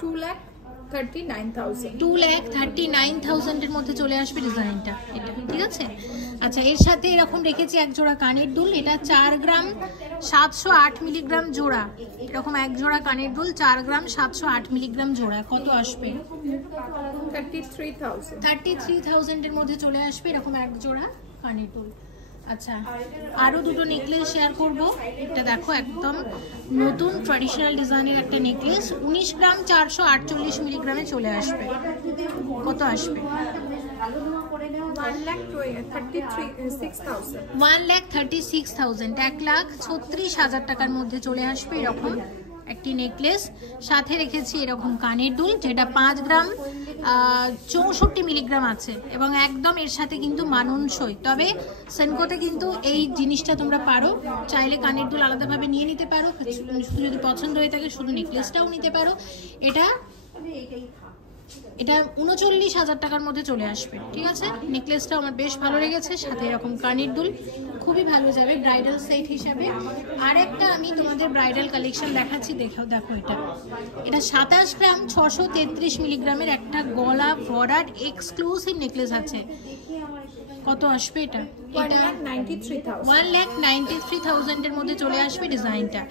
2,39,000 এর মধ্যে চলে আসবে ডিজাইনটা এটা, ঠিক আছে। আচ্ছা, এর সাথে এরকম রেখেছি এক জোড়া কানের দুল, এটা 4 গ্রাম 708 মিলিগ্রাম জোড়া। এরকম এক জোড়া কানের দুল 4 গ্রাম 708 মিলিগ্রাম জোড়া। কত আসবে? 33,000 এর মধ্যে চলে আসবে এরকম এক জোড়া কানের দুল। আচ্ছা, আরও দুটো নেকলেস শেয়ার করব। এটা দেখো একদম নতুন ট্র্যাডিশনাল ডিজাইনের একটা নেকলেস, 19 গ্রাম 448 মিলিগ্রামে চলে আসবে। কত আসবে? 1,36,000, 1,36,000 টাকার মধ্যে চলে আসবে এরকম একটি নেকলেস। সাথে রেখেছি এরকম কানের দুল, যেটা 5 গ্রাম 64 মিলিগ্রাম আছে এবং একদম এর সাথে কিন্তু মানানসই। তবে সেনকোতে কিন্তু এই জিনিসটা তোমরা পারো, চাইলে কানের দুল আলাদাভাবে নিয়ে নিতে পারো, শুধু যদি পছন্দ হয়ে থাকে শুধু নেকলেসটাও নিতে পারো। এটা 39,000 টাকার মধ্যে চলে আসবে, ঠিক আছে। নেকলেসটা আমার বেশ ভালো লেগেছে, সাথে এরকম কানের দুল খুবই ভালো যাবে ব্রাইডাল সেট হিসাবে। আর একটা আমি তোমাদের ব্রাইডাল কালেকশন দেখাচ্ছি, দেখো এটা 27 গ্রাম 633 মিলিগ্রামের একটা গলা ভরাট এক্সক্লুসিভ নেকলেস আছে। কত আসবে এটা? 1,93,000 এর মধ্যে চলে আসবে ডিজাইনটা।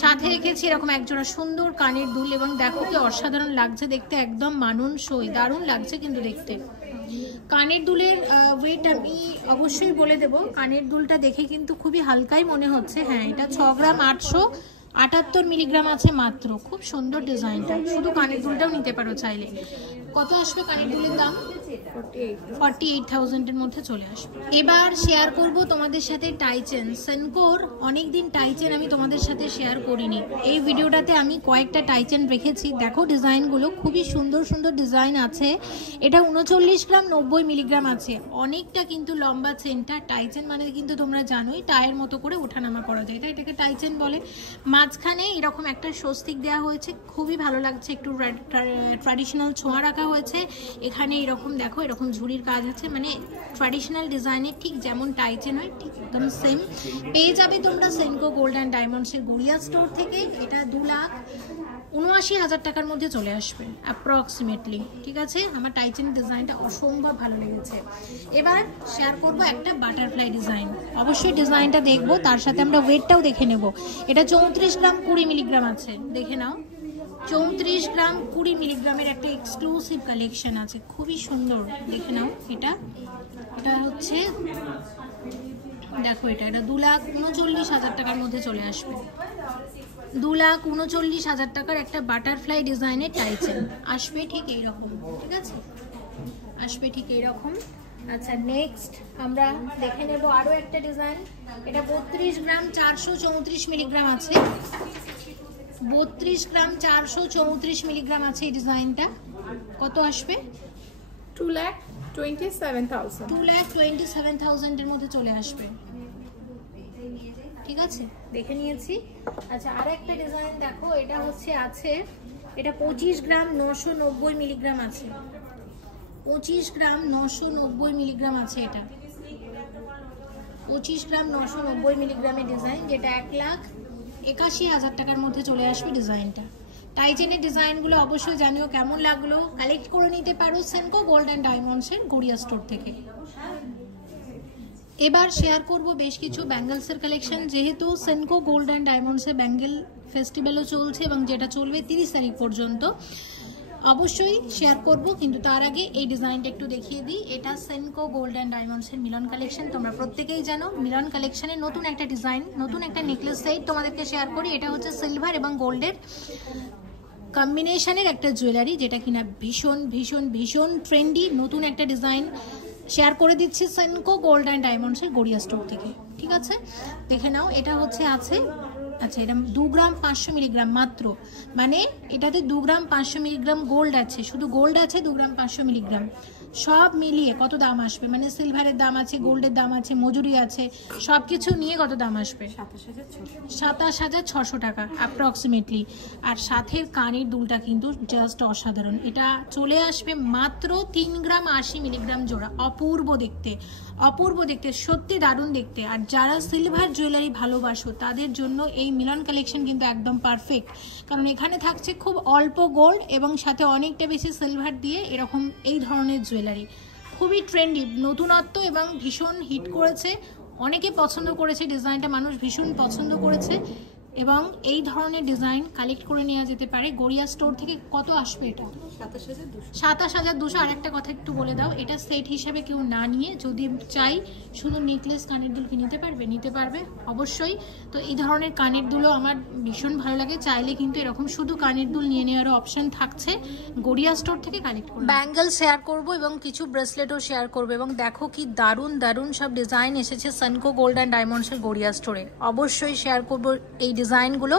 সাথে রেখেছি এরকম একজোড়া সুন্দর কানের দুল, এবং দেখো কি অসাধারণ লাগছে দেখতে, একদম মানানসই, দারুণ লাগছে কিন্তু দেখতে। কানের দুলের ওয়েট আমি অবশ্যই বলে দেব। কানের দুলটা দেখে কিন্তু খুবই হালকাই মনে হচ্ছে। হ্যাঁ, এটা 6 গ্রাম 878 মিলিগ্রাম আছে মাত্র। খুব সুন্দর ডিজাইনটা, শুধু কানের দুলটাও নিতে পারো চাইলে। কত আসবে কানের দুলের দাম? 48,000 এর মধ্যে চলে আসবে। এবার শেয়ার করব তোমাদের সাথে টাইচেন। সেনকোর অনেকদিন টাইচেন আমি তোমাদের সাথে শেয়ার করিনি। এই ভিডিওটাতে আমি কয়েকটা টাইচেন রেখেছি, দেখো ডিজাইনগুলো খুবই সুন্দর সুন্দর ডিজাইন আছে। এটা 39 গ্রাম 90 মিলিগ্রাম আছে, অনেকটা কিন্তু লম্বা চেনটা। টাইচেন মানে কিন্তু তোমরা জানোই টায়ের মতো করে ওঠানামা করা যায়, তাই এটাকে টাইচেন বলে। মাঝখানে এরকম একটা স্বস্তিক দেওয়া হয়েছে, খুবই ভালো লাগছে, একটু ট্র্যাডিশনাল ছোঁয়া রাখা হয়েছে। এখানে এরকম দেখো এরকম ঝুড়ির কাজ আছে, মানে ট্র্যাডিশনাল ডিজাইনের ঠিক যেমন টাইচেন হয় ঠিক একদম সেম পেয়ে যাবে তোমরা সেনকো গোল্ড অ্যান্ড ডায়মন্ডসের গড়িয়া স্টোর থেকে। এটা 2,79,000 টাকার মধ্যে চলে আসবে অ্যাপ্রক্সিমেটলি, ঠিক আছে। আমার টাইচেন ডিজাইনটা অসম্ভব ভালো লেগেছে। এবার শেয়ার করব একটা বাটারফ্লাই ডিজাইন। অবশ্যই ডিজাইনটা দেখবো, তার সাথে আমরা ওয়েটটাও দেখে নেব। এটা 34 গ্রাম 20 মিলিগ্রাম আছে, দেখে নাও। 34 গ্রাম 20 মিলিগ্রামের একটা এক্সক্লুসিভ কালেকশন আছে, খুবই সুন্দর, দেখে নাও। এটা হচ্ছে দেখো এটা 2,39,000 টাকার মধ্যে চলে আসবে। 2,39,000 টাকার একটা বাটারফ্লাই ডিজাইনের টাই চেন আসবে ঠিক এইরকম, ঠিক আছে, আসবে ঠিক এইরকম। আচ্ছা, নেক্সট আমরা দেখে নেব আরও একটা ডিজাইন। এটা 32 গ্রাম 434 মিলিগ্রাম আছে, 32 গ্রাম 434 মিলিগ্রাম আছে এই ডিজাইনটা। কত আসবে? 2,27,000। 2,27,000 এর মধ্যে চলে আসবে, ঠিক আছে, দেখে নিয়েছি। আচ্ছা, আর একটা ডিজাইন দেখো, এটা হচ্ছে আছে, এটা 25 গ্রাম 990 মিলিগ্রাম আছে, 25 গ্রাম 990 মিলিগ্রাম আছে। এটা 25 গ্রাম 990 মিলিগ্রামের ডিজাইন, যেটা 1,81,000 টাকার মধ্যে চলে আসবে ডিজাইনটা। টাইচেনের ডিজাইনগুলো অবশ্যই জানিও কেমন লাগলো। কালেক্ট করে নিতে পারো সেনকো গোল্ড অ্যান্ড ডায়মন্ডসের গড়িয়া স্টোর থেকে। এবার শেয়ার করব বেশ কিছু ব্যাঙ্গলসের কালেকশন, যেহেতু সেনকো গোল্ড অ্যান্ড ডায়মন্ডসে ব্যাঙ্গেল ফেস্টিভ্যালও চলছে এবং যেটা চলবে 30 তারিখ পর্যন্ত, অবশ্যই শেয়ার করব। কিন্তু তার আগে এই ডিজাইনটা একটু দেখিয়ে দিই। এটা সেনকো গোল্ড অ্যান্ড ডায়মন্ডসের মিলন কালেকশন। তোমরা প্রত্যেকেই জানো মিলন কালেকশনের নতুন একটা ডিজাইন, নতুন একটা নেকলেস সেট তোমাদেরকে শেয়ার করি। এটা হচ্ছে সিলভার এবং গোল্ডের কম্বিনেশনের একটা জুয়েলারি, যেটা কিনা ভীষণ ভীষণ ভীষণ ট্রেন্ডি, নতুন একটা ডিজাইন শেয়ার করে দিচ্ছি সেনকো গোল্ড অ্যান্ড ডায়মন্ডসের গড়িয়া স্টোর থেকে, ঠিক আছে, দেখে নাও। এটা হচ্ছে আছে, আচ্ছা, এটা 2 গ্রাম 500 মিলিগ্রাম মাত্র, মানে এটাতে 2 গ্রাম 500 মিলিগ্রাম গোল্ড আছে, শুধু গোল্ড আছে 2 গ্রাম 500 মিলিগ্রাম। সব মিলিয়ে কত দাম আসবে? মানে সিলভারের দাম আছে, গোল্ডের দাম আছে, মজুরি আছে, সব কিছু নিয়ে কত দাম আসবে? 27,600 টাকা অ্যাপ্রক্সিমেটলি। আর সাথের কানের দুলটা কিন্তু জাস্ট অসাধারণ। এটা চলে আসবে মাত্র 3 গ্রাম 80 মিলিগ্রাম জোড়া। অপূর্ব দেখতে, অপূর্ব দেখতে, সত্যি দারুণ দেখতে। আর যারা সিলভার জুয়েলারি ভালোবাসো তাদের জন্য এই মিলন কালেকশন কিন্তু একদম পারফেক্ট, কারণ এখানে থাকছে খুব অল্প গোল্ড এবং সাথে অনেকটা বেশি সিলভার দিয়ে এরকম এই ধরনের জুয়েলারি। খুবই ট্রেন্ডি, নতুনত্ব এবং ভীষণ হিট করেছে, অনেকে পছন্দ করেছে ডিজাইনটা, মানুষ ভীষণ পছন্দ করেছে এবং এই ধরনের ডিজাইন কালেক্ট করে নেওয়া যেতে পারে গড়িয়া স্টোর থেকে। কত আসবে এটা? 27,200। আর একটা কথা একটু বলে দাও, এটা সেট হিসাবে কেউ না নিয়ে যদি চাই শুধু নেকলেস কানের দুল কি নিতে পারবে? নিতে পারবে অবশ্যই। তো এই ধরনের কানের দুলও আমার ভীষণ ভালো লাগে, চাইলে কিন্তু এরকম শুধু কানের দুল নিয়ে নেওয়ারও অপশন থাকছে গড়িয়া স্টোর থেকে কালেক্ট করে। ব্যাঙ্গেল শেয়ার করব এবং কিছু ব্রেসলেটও শেয়ার করবো, এবং দেখো কি দারুণ দারুণ সব ডিজাইন এসেছে সেনকো গোল্ড অ্যান্ড ডায়মন্ডসের গড়িয়া স্টোরে। অবশ্যই শেয়ার করবো এই ডিজাইনগুলো,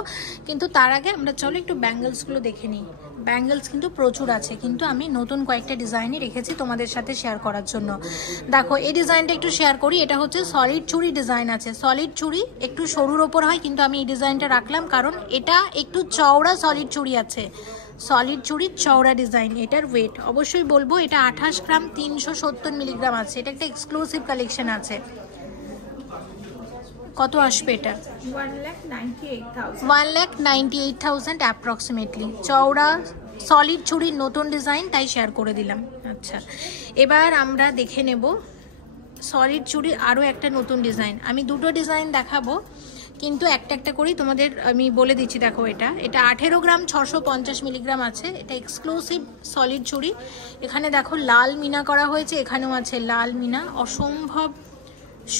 কিন্তু তার আগে আমরা চলো একটু ব্যাঙ্গেলসগুলো দেখে নিই। ব্যাঙ্গেলস কিন্তু প্রচুর আছে, কিন্তু আমি নতুন কয়েকটা ডিজাইনই রেখেছি তোমাদের সাথে শেয়ার করার জন্য। দেখো এই ডিজাইনটা একটু শেয়ার করি। এটা হচ্ছে সলিড চুড়ি ডিজাইন আছে, সলিড চুড়ি একটু সরুর ওপর হয়, কিন্তু আমি এই ডিজাইনটা রাখলাম কারণ এটা একটু চওড়া সলিড চুড়ি আছে, সলিড চুড়ির চওড়া ডিজাইন। এটার ওয়েট অবশ্যই বলবো, এটা 28 গ্রাম 370 মিলিগ্রাম আছে। এটা একটা এক্সক্লুসিভ কালেকশন আছে। কত আসবে এটা? 1,98,000 অ্যাপ্রক্সিমেটলি। চওড়া সলিড চুড়ির নতুন ডিজাইন, তাই শেয়ার করে দিলাম। আচ্ছা, এবার আমরা দেখে নেব সলিড চুড়ির আরও একটা নতুন ডিজাইন। আমি দুটো ডিজাইন দেখাবো, কিন্তু একটা একটা করেই তোমাদের আমি বলে দিচ্ছি। দেখো এটা 18 গ্রাম 650 মিলিগ্রাম আছে। এটা এক্সক্লুসিভ সলিড চুড়ি। এখানে দেখো লাল মিনা করা হয়েছে, এখানেও আছে লাল মিনা, অসম্ভব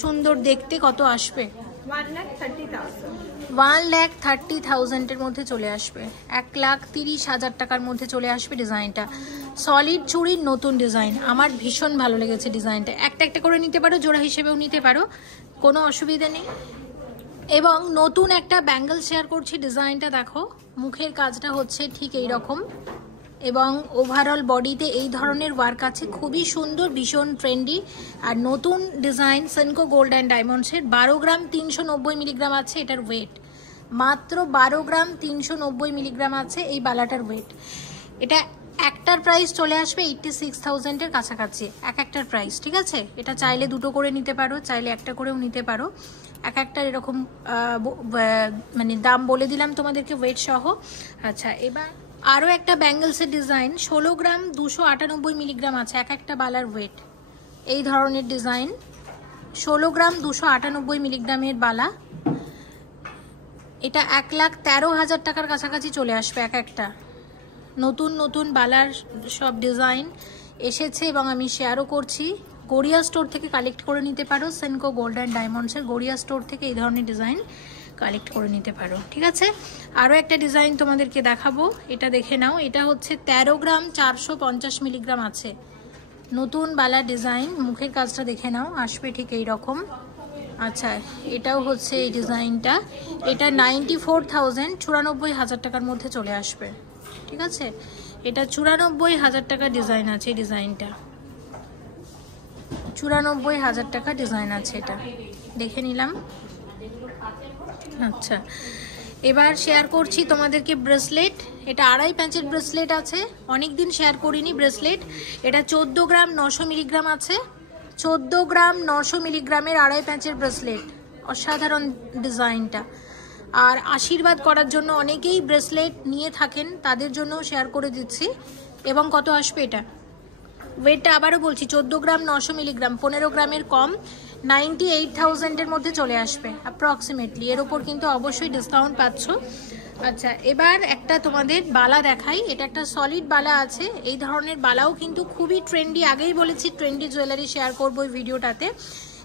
সুন্দর দেখতে। কত আসবে? 1,30,000 এর মধ্যে চলে আসবে, 1,30,000 টাকার মধ্যে চলে আসবে ডিজাইনটা। সলিড চুড়ির নতুন ডিজাইন, আমার ভীষণ ভালো লেগেছে ডিজাইনটা। একটা একটা করে নিতে পারো, জোড়া হিসেবেও নিতে পারো, কোনো অসুবিধা নেই। এবং নতুন একটা ব্যাঙ্গেল শেয়ার করছি। ডিজাইনটা দেখো, মুখের কাজটা হচ্ছে ঠিক এই রকম এবং ওভারঅল বডিতে এই ধরনের ওয়ার্ক আছে, খুবই সুন্দর, ভীষণ ট্রেন্ডি। আর নতুন ডিজাইন সেনকো গোল্ড অ্যান্ড ডায়মন্ডসের। 12 গ্রাম 390 মিলিগ্রাম আছে এটার ওয়েট, মাত্র 12 গ্রাম 390 মিলিগ্রাম আছে এই বালাটার ওয়েট। এটা একটার প্রাইস চলে আসবে 86,000 এর কাছাকাছি, একটার প্রাইস, ঠিক আছে। এটা চাইলে দুটো করে নিতে পারো, চাইলে একটা করেও নিতে পারো। একটার এরকম মানে দাম বলে দিলাম তোমাদেরকে ওয়েট সহ। আচ্ছা, এবার আরও একটা ব্যাঙ্গেলসের ডিজাইন, 16 গ্রাম 298 মিলিগ্রাম আছে একটা বালার ওয়েট। এই ধরনের ডিজাইন 16 গ্রাম 298 মিলিগ্রামের বালা। এটা 1,13,000 টাকার কাছাকাছি চলে আসবে একটা। নতুন নতুন বালার সব ডিজাইন এসেছে এবং আমি শেয়ারও করছি। গড়িয়া স্টোর থেকে কালেক্ট করে নিতে পারো। সেনকো গোল্ড অ্যান্ড ডায়মন্ডসের গড়িয়া স্টোর থেকে এই ধরনের ডিজাইন কালেক্ট করে নিতে পারো, ঠিক আছে। আরও একটা ডিজাইন তোমাদেরকে দেখাবো, এটা দেখে নাও। এটা হচ্ছে 13 গ্রাম 450 মিলিগ্রাম আছে, নতুন বালার ডিজাইন। মুখের কাজটা দেখে নাও, আসবে ঠিক এই রকম। আচ্ছা, এটাও হচ্ছে এই ডিজাইনটা, এটা 94,000 94,000 টাকার মধ্যে চলে আসবে, ঠিক আছে। এটা 94,000 টাকার ডিজাইন আছে, এই ডিজাইনটা 94,000 টাকা ডিজাইন আছে, এটা দেখে নিলাম। আচ্ছা, এবার শেয়ার করছি তোমাদেরকে ব্রেসলেট। এটা 2.5 প্যাঁচের ব্রেসলেট আছে, অনেকদিন শেয়ার করিনি ব্রেসলেট। এটা 14 গ্রাম 900 মিলিগ্রাম আছে, 14 গ্রাম 900 মিলিগ্রামের 2.5 প্যাঁচের ব্রেসলেট, অসাধারণ ডিজাইনটা। আর আশীর্বাদ করার জন্য অনেকেই ব্রেসলেট নিয়ে থাকেন, তাদের জন্য শেয়ার করে দিচ্ছি। এবং কত আসবে এটা, ওয়েটটা আবারও বলছি 14 গ্রাম 900 মিলিগ্রাম, 15 গ্রামের কম, 98,000-এর মধ্যে চলে আসবে অ্যাপ্রক্সিমেটলি। এর ওপর কিন্তু অবশ্যই ডিসকাউন্ট পাচ্ছ। আচ্ছা, এবার একটা তোমাদের বালা দেখাই। এটা একটা সলিড বালা আছে, এই ধরনের বালাও কিন্তু খুবই ট্রেন্ডি, আগেই বলেছি ট্রেন্ডি জুয়েলারি শেয়ার করবো এই ভিডিওটাতে।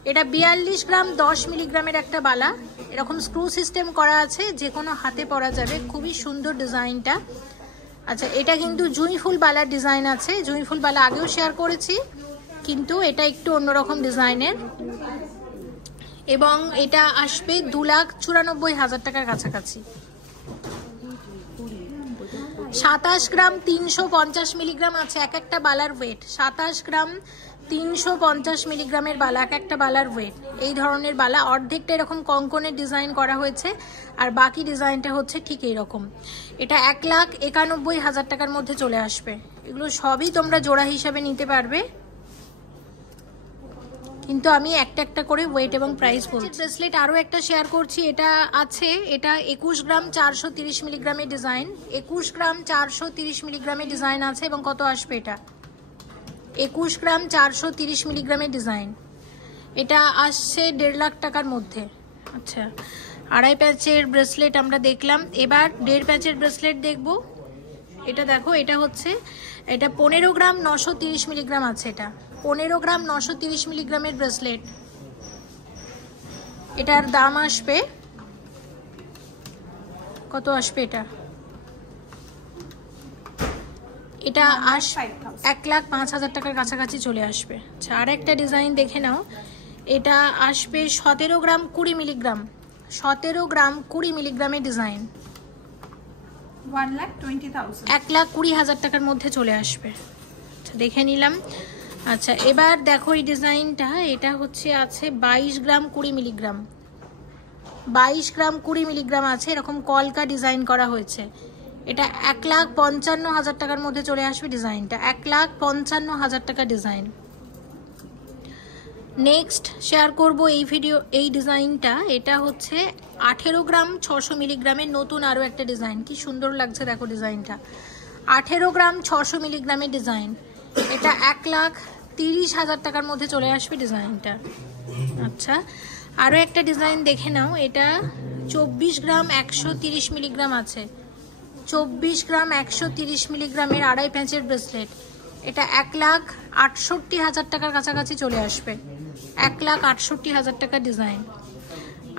এটা 42 গ্রাম 10 মিলিগ্রামের একটা বালা, এরকম স্ক্রু সিস্টেম করা আছে, যে কোনো হাতে পরা যাবে, খুবই সুন্দর ডিজাইনটা। আচ্ছা, এটা কিন্তু জুঁই ফুল বালার ডিজাইন আছে, জুঁই ফুল বালা আগেও শেয়ার করেছি, কিন্তু এটা একটু অন্যরকম ডিজাইনের। এবং এটা আসবে 2,94,000 টাকার কাছাকাছি। 27 গ্রাম 350 মিলিগ্রাম আছে এক একটা বালার ওয়েট, 27 গ্রাম 350 মিলিগ্রামের বালা এক একটা বালার ওয়েট। এই ধরনের বালা অর্ধেকটা এরকম কঙ্কনের ডিজাইন করা হয়েছে, আর বাকি ডিজাইনটা হচ্ছে ঠিক এইরকম। এটা 1,91,000 টাকার মধ্যে চলে আসবে। এগুলো সবই তোমরা জোড়া হিসাবে নিতে পারবে, কিন্তু আমি একটা একটা করে ওয়েট এবং প্রাইস বলছি। ব্রেসলেট আরও একটা শেয়ার করছি, এটা আছে, এটা 21 গ্রাম 430 মিলিগ্রামের ডিজাইন, 21 গ্রাম 430 মিলিগ্রামের ডিজাইন আছে। এবং কত আসবে এটা, 21 গ্রাম 430 মিলিগ্রামের ডিজাইন, এটা আসছে 1.5 লাখ টাকার মধ্যে। আচ্ছা, 2.5 প্যাচের ব্রেসলেট আমরা দেখলাম, এবার 1.5 প্যাচের ব্রেসলেট দেখব। এটা দেখো, এটা হচ্ছে, এটা 15 গ্রাম 930 মিলিগ্রাম আছে, এটা 15 গ্রাম 930 মিলিগ্রামের ব্রেসলেট। এটার দাম আসবে কত, আসবে এটা, এটা 1,05,000 টাকার কাছাকাছি চলে আসবে। আচ্ছা, আর একটা ডিজাইন দেখে নাও। এটা আসবে 17 গ্রাম 20 মিলিগ্রাম, 17 গ্রাম 20 মিলিগ্রামের ডিজাইন, 1,20,000 টাকার মধ্যে চলে আসবে। আচ্ছা, দেখে নিলাম। আচ্ছা, এবার দেখো এই ডিজাইনটা, এটা হচ্ছে আছে 22 গ্রাম 20 মিলিগ্রাম, 22 গ্রাম 20 মিলিগ্রাম আছে, এরকম কলকা ডিজাইন করা হয়েছে। এটা 1,55,000 টাকার মধ্যে চলে আসবে ডিজাইনটা, 1,55,000 টাকা ডিজাইন। নেক্সট শেয়ার করব এই ডিজাইনটা, এটা হচ্ছে 18 গ্রাম 600 মিলিগ্রামের নতুন আরও একটা ডিজাইন, কি সুন্দর লাগছে দেখো ডিজাইনটা, 18 গ্রাম 600 মিলিগ্রামের ডিজাইন। এটা 1,30,000 টাকার মধ্যে চলে আসবে ডিজাইনটা। আচ্ছা, আরও একটা ডিজাইন দেখে নাও। এটা 24 গ্রাম 130 মিলিগ্রাম আছে, 24 গ্রাম 130 মিলিগ্রামের 2.5 প্যাঁচের ব্রেসলেট। এটা 1,68,000 টাকার কাছাকাছি চলে আসবে, 1,68,000 টাকা ডিজাইন।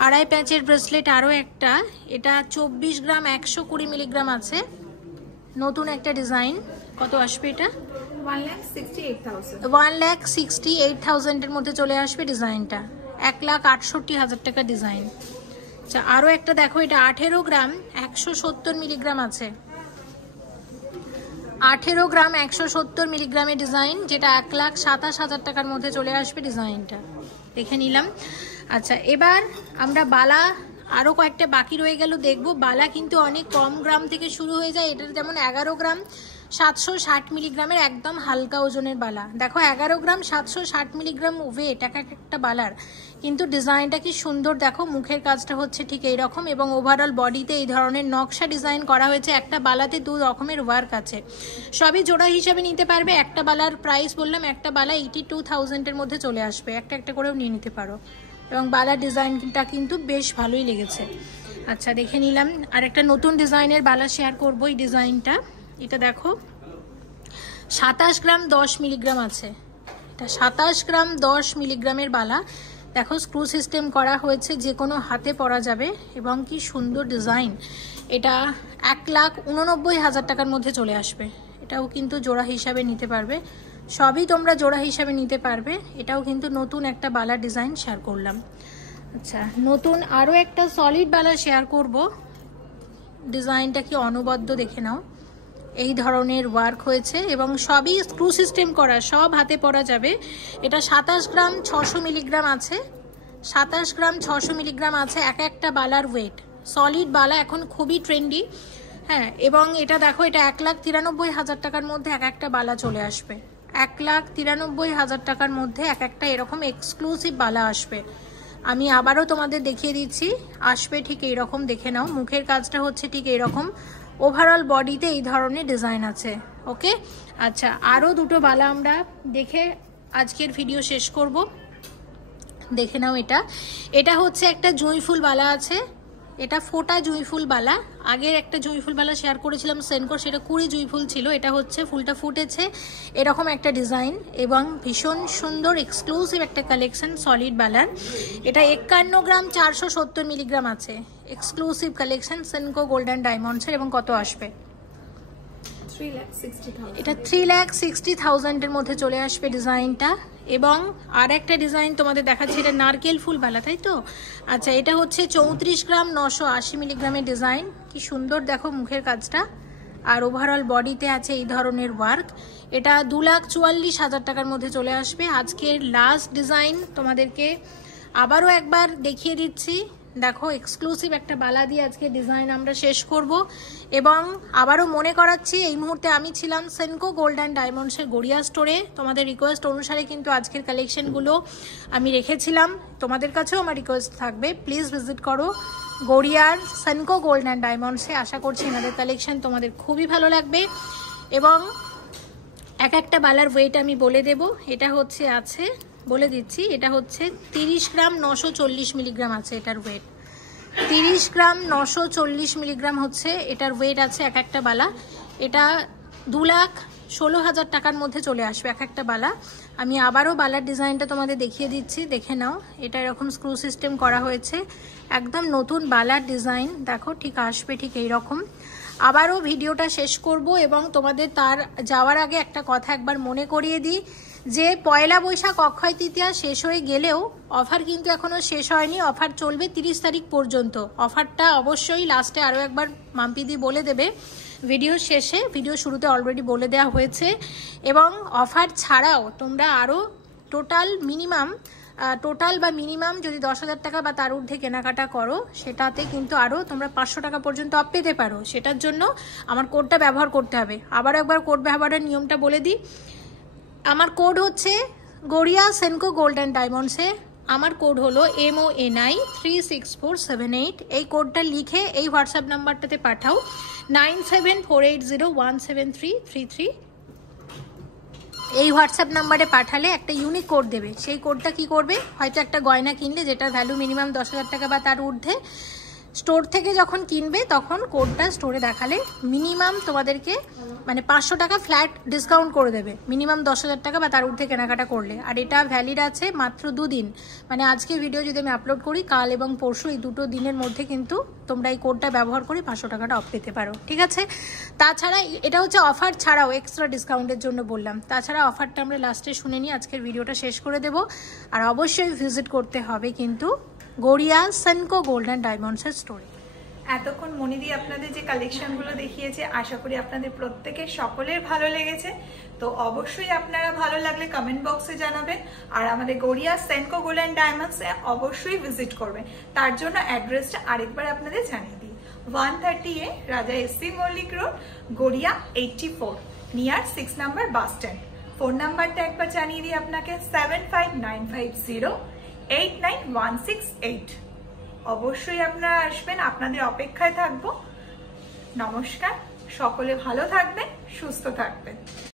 2.5 প্যাঁচের ব্রেসলেট আরও একটা, এটা 24 গ্রাম 120 মিলিগ্রাম আছে, নতুন একটা ডিজাইন। কত আসবে এটা, 1,68,000 এর মধ্যে চলে আসবে ডিজাইনটা, 1,68,000 টাকা ডিজাইন। আচ্ছা, আরও একটা দেখো, এটা 18 গ্রাম 170 মিলিগ্রাম আছে, 18 গ্রাম 170 মিলিগ্রামের ডিজাইন, যেটা 1,27,000 টাকার মধ্যে চলে আসবে ডিজাইনটা, দেখে নিলাম। আচ্ছা, এবার আমরা বালা আরও কয়েকটা বাকি রয়ে গেল দেখবো। বালা কিন্তু অনেক কম গ্রাম থেকে শুরু হয়ে যায়, এটার যেমন 11 গ্রাম 760 মিলিগ্রামের একদম হালকা ওজনের বালা। দেখো 11 গ্রাম 760 মিলিগ্রাম ওয়েট এক একটা বালার, কিন্তু ডিজাইনটা কি সুন্দর দেখো, মুখের কাজটা হচ্ছে ঠিক এইরকম, এবং ওভারঅল বডিতে এই ধরনের নকশা ডিজাইন করা হয়েছে। একটা বালাতে 2 রকমের ওয়ার্ক আছে, সবই জোড়া হিসাবে নিতে পারবে। একটা বালার প্রাইস বললাম, একটা বালা 82,000-এর মধ্যে চলে আসবে, একটা একটা করেও নিয়ে নিতে পারো। এবং বালার ডিজাইনটা কিন্তু বেশ ভালোই লেগেছে। আচ্ছা, দেখে নিলাম। আর একটা নতুন ডিজাইনের বালা শেয়ার করবো, এই ডিজাইনটা। এটা দেখো 27 গ্রাম 10 মিলিগ্রাম আছে, এটা 27 গ্রাম 10 মিলিগ্রামের বালা। দেখো স্ক্রু সিস্টেম করা হয়েছে, যে কোনো হাতে পরা যাবে এবং কি সুন্দর ডিজাইন। এটা 1,89,000 টাকার মধ্যে চলে আসবে। এটাও কিন্তু জোড়া হিসাবে নিতে পারবে, সবই তোমরা জোড়া হিসাবে নিতে পারবে। এটাও কিন্তু নতুন একটা বালা ডিজাইন শেয়ার করলাম। আচ্ছা, নতুন আরও একটা সলিড বালা শেয়ার করব। ডিজাইনটা কি অনবদ্য, দেখে নাও। এই ধরনের ওয়ার্ক হয়েছে এবং সবই স্ক্রু সিস্টেম করা, সব হাতে পরা যাবে। এটা 27 গ্রাম 600 মিলিগ্রাম আছে। 27 গ্রাম 600 মিলিগ্রাম আছে এক একটা বালার ওয়েট। সলিড বালা এখন খুবই ট্রেন্ডি। হ্যাঁ, এবং এটা দেখো, এটা 1,93,000 টাকার মধ্যে এক একটা বালা চলে আসবে। 1,93,000 টাকার মধ্যে এক একটা এরকম এক্সক্লুসিভ বালা আসবে। আমি আবারও তোমাদের দেখিয়ে দিচ্ছি, আসবে ঠিক এইরকম। দেখে নাও, মুখের কাজটা হচ্ছে ঠিক এইরকম। ওভারঅল বডিতে এই ধরনের ডিজাইন আছে। ওকে, আচ্ছা, আরও দুটো বালা আমরা দেখে আজকের ভিডিও শেষ করব। দেখে নাও, এটা হচ্ছে একটা জুঁইফুল বালা আছে। এটা ফোটা জুঁইফুল বালা। আগের একটা জুঁইফুল বালা শেয়ার করেছিলাম সেনকোর, সেটা 20 জুঁইফুল ছিল। এটা হচ্ছে ফুলটা ফুটেছে, এরকম একটা ডিজাইন এবং ভীষণ সুন্দর এক্সক্লুসিভ একটা কালেকশন সলিড বালার। এটা 51 গ্রাম 470 মিলিগ্রাম আছে। এক্সক্লুসিভ কালেকশন সেনকো গোল্ডেন ডায়মন্ডসের। এবং কত আসবে? 3,60,000। এটা 3,60,000 এর মধ্যে চলে আসবে ডিজাইনটা। এবং আর একটা ডিজাইন তোমাদের দেখাচ্ছি, এটা নারকেল ফুল বালা, তাই তো? আচ্ছা, এটা হচ্ছে 34 গ্রাম 980 মিলিগ্রামের ডিজাইন। কি সুন্দর দেখো মুখের কাজটা। আর ওভারঅল বডিতে আছে এই ধরনের ওয়ার্ক। এটা 2,44,000 টাকার মধ্যে চলে আসবে। আজকের লাস্ট ডিজাইন তোমাদেরকে আবারও একবার দেখিয়ে দিচ্ছি। দেখো, এক্সক্লুসিভ একটা বালা দিয়ে আজকে ডিজাইন আমরা শেষ করব। এবং আবারও মনে করাচ্ছি, এই মুহূর্তে আমি ছিলাম সেনকো গোল্ড অ্যান্ড ডায়মন্ডসের গড়িয়া স্টোরে। তোমাদের রিকোয়েস্ট অনুসারে কিন্তু আজকের কালেকশনগুলো আমি রেখেছিলাম। তোমাদের কাছেও আমার রিকোয়েস্ট থাকবে, প্লিজ ভিজিট করো গড়িয়ার সেনকো গোল্ড অ্যান্ড ডায়মন্ডসে। আশা করছি এনাদের কালেকশন তোমাদের খুবই ভালো লাগবে। এবং এক একটা বালার ওয়েট আমি বলে দেব। এটা হচ্ছে আছে, বলে দিচ্ছি, এটা হচ্ছে 30 গ্রাম 940 মিলিগ্রাম আছে এটার ওয়েট। 30 গ্রাম 940 মিলিগ্রাম হচ্ছে এটার ওয়েট আছে এক একটা বালা। এটা 2,16,000 টাকার মধ্যে চলে আসবে এক একটা বালা। আমি আবারও বালার ডিজাইনটা তোমাদের দেখিয়ে দিচ্ছি, দেখে নাও। এটা এরকম স্ক্রু সিস্টেম করা হয়েছে, একদম নতুন বালার ডিজাইন। দেখো, ঠিক আসবে ঠিক এইরকম। আবারও ভিডিওটা শেষ করব এবং তোমাদের তার যাওয়ার আগে একটা কথা একবার মনে করিয়ে দিই, যে পয়লা বৈশাখ অক্ষয় তৃতীয়া শেষ হয়ে গেলেও অফার কিন্তু এখনো শেষ হয়নি। অফার চলবে 30 তারিখ পর্যন্ত। অফারটা অবশ্যই লাস্টে আরও একবার মাম্পিদি বলে দেবে ভিডিও শেষে। ভিডিও শুরুতে অলরেডি বলে দেওয়া হয়েছে। এবং অফার ছাড়াও তোমরা আরও টোটাল বা মিনিমাম যদি 10,000 টাকা বা তার ঊর্ধ্বে কেনাকাটা করো, সেটাতে কিন্তু আরও তোমরা 500 টাকা পর্যন্ত অফ পেতে পারো। সেটার জন্য আমার কোডটা ব্যবহার করতে হবে। আবার একবার কোড ব্যবহারের নিয়মটা বলে দিই। আমার কোড হচ্ছে গড়িয়া সেনকো গোল্ড অ্যান্ড ডায়মন্ডসে। আমার কোড হলো MONI 36478। এই কোডটা লিখে এই হোয়াটসঅ্যাপ নাম্বারটাতে পাঠাও, 9748017333। এই হোয়াটসঅ্যাপ নাম্বারে পাঠালে একটা ইউনিক কোড দেবে। সেই কোডটা কি করবে, হয়তো একটা গয়না কিনলে যেটার ভ্যালু মিনিমাম 10,000 টাকা বা তার ঊর্ধ্বে, স্টোর থেকে যখন কিনবে তখন কোডটা স্টোরে দেখালে মিনিমাম তোমাদেরকে 500 টাকা ফ্ল্যাট ডিসকাউন্ট করে দেবে, মিনিমাম 10,000 টাকা বা তার ঊর্ধ্বে কেনাকাটা করলে। আর এটা ভ্যালিড আছে মাত্র 2 দিন। আজকে ভিডিও যদি আমি আপলোড করি, কাল এবং পরশু এই দুটো দিনের মধ্যে কিন্তু তোমরা এই কোডটা ব্যবহার করে 500 টাকাটা অফ পেতে পারো, ঠিক আছে? তাছাড়া এটা হচ্ছে অফার ছাড়াও এক্সট্রা ডিসকাউন্টের জন্য বললাম। তাছাড়া অফারটা আমরা লাস্টে শুনে নিই, আজকের ভিডিওটা শেষ করে দেব। আর অবশ্যই ভিজিট করতে হবে কিন্তু গড়িয়া সেনকো গোল্ড অ্যান্ড ডায়মন্ডসের স্টোরে। এতক্ষণ মনিদি আপনাদের যে কালেকশনগুলো দেখিয়েছে, আশা করি আপনাদের প্রত্যেকের সকলের ভালো লেগেছে। তো অবশ্যই আপনারা ভালো লাগলে কমেন্ট বক্সে জানাবেন। আর আমাদের গড়িয়া সেনকো গোল্ড অ্যান্ড ডায়মন্ডসে অবশ্যই ভিজিট করবেন। তার জন্য অ্যাড্রেসটা আরেকবার আপনাদের জানিয়ে দিই, 130A Raja SC Mallick road, Garia 84, near 6 number bus stand. Phone নাম্বারটা একবার জানিয়ে দিই আপনাকে, 7595089168। অবশ্যই আপনারা আসবেন, আপনাদের অপেক্ষায় থাকবো। নমস্কার, সকলে ভালো থাকবেন, সুস্থ থাকবেন।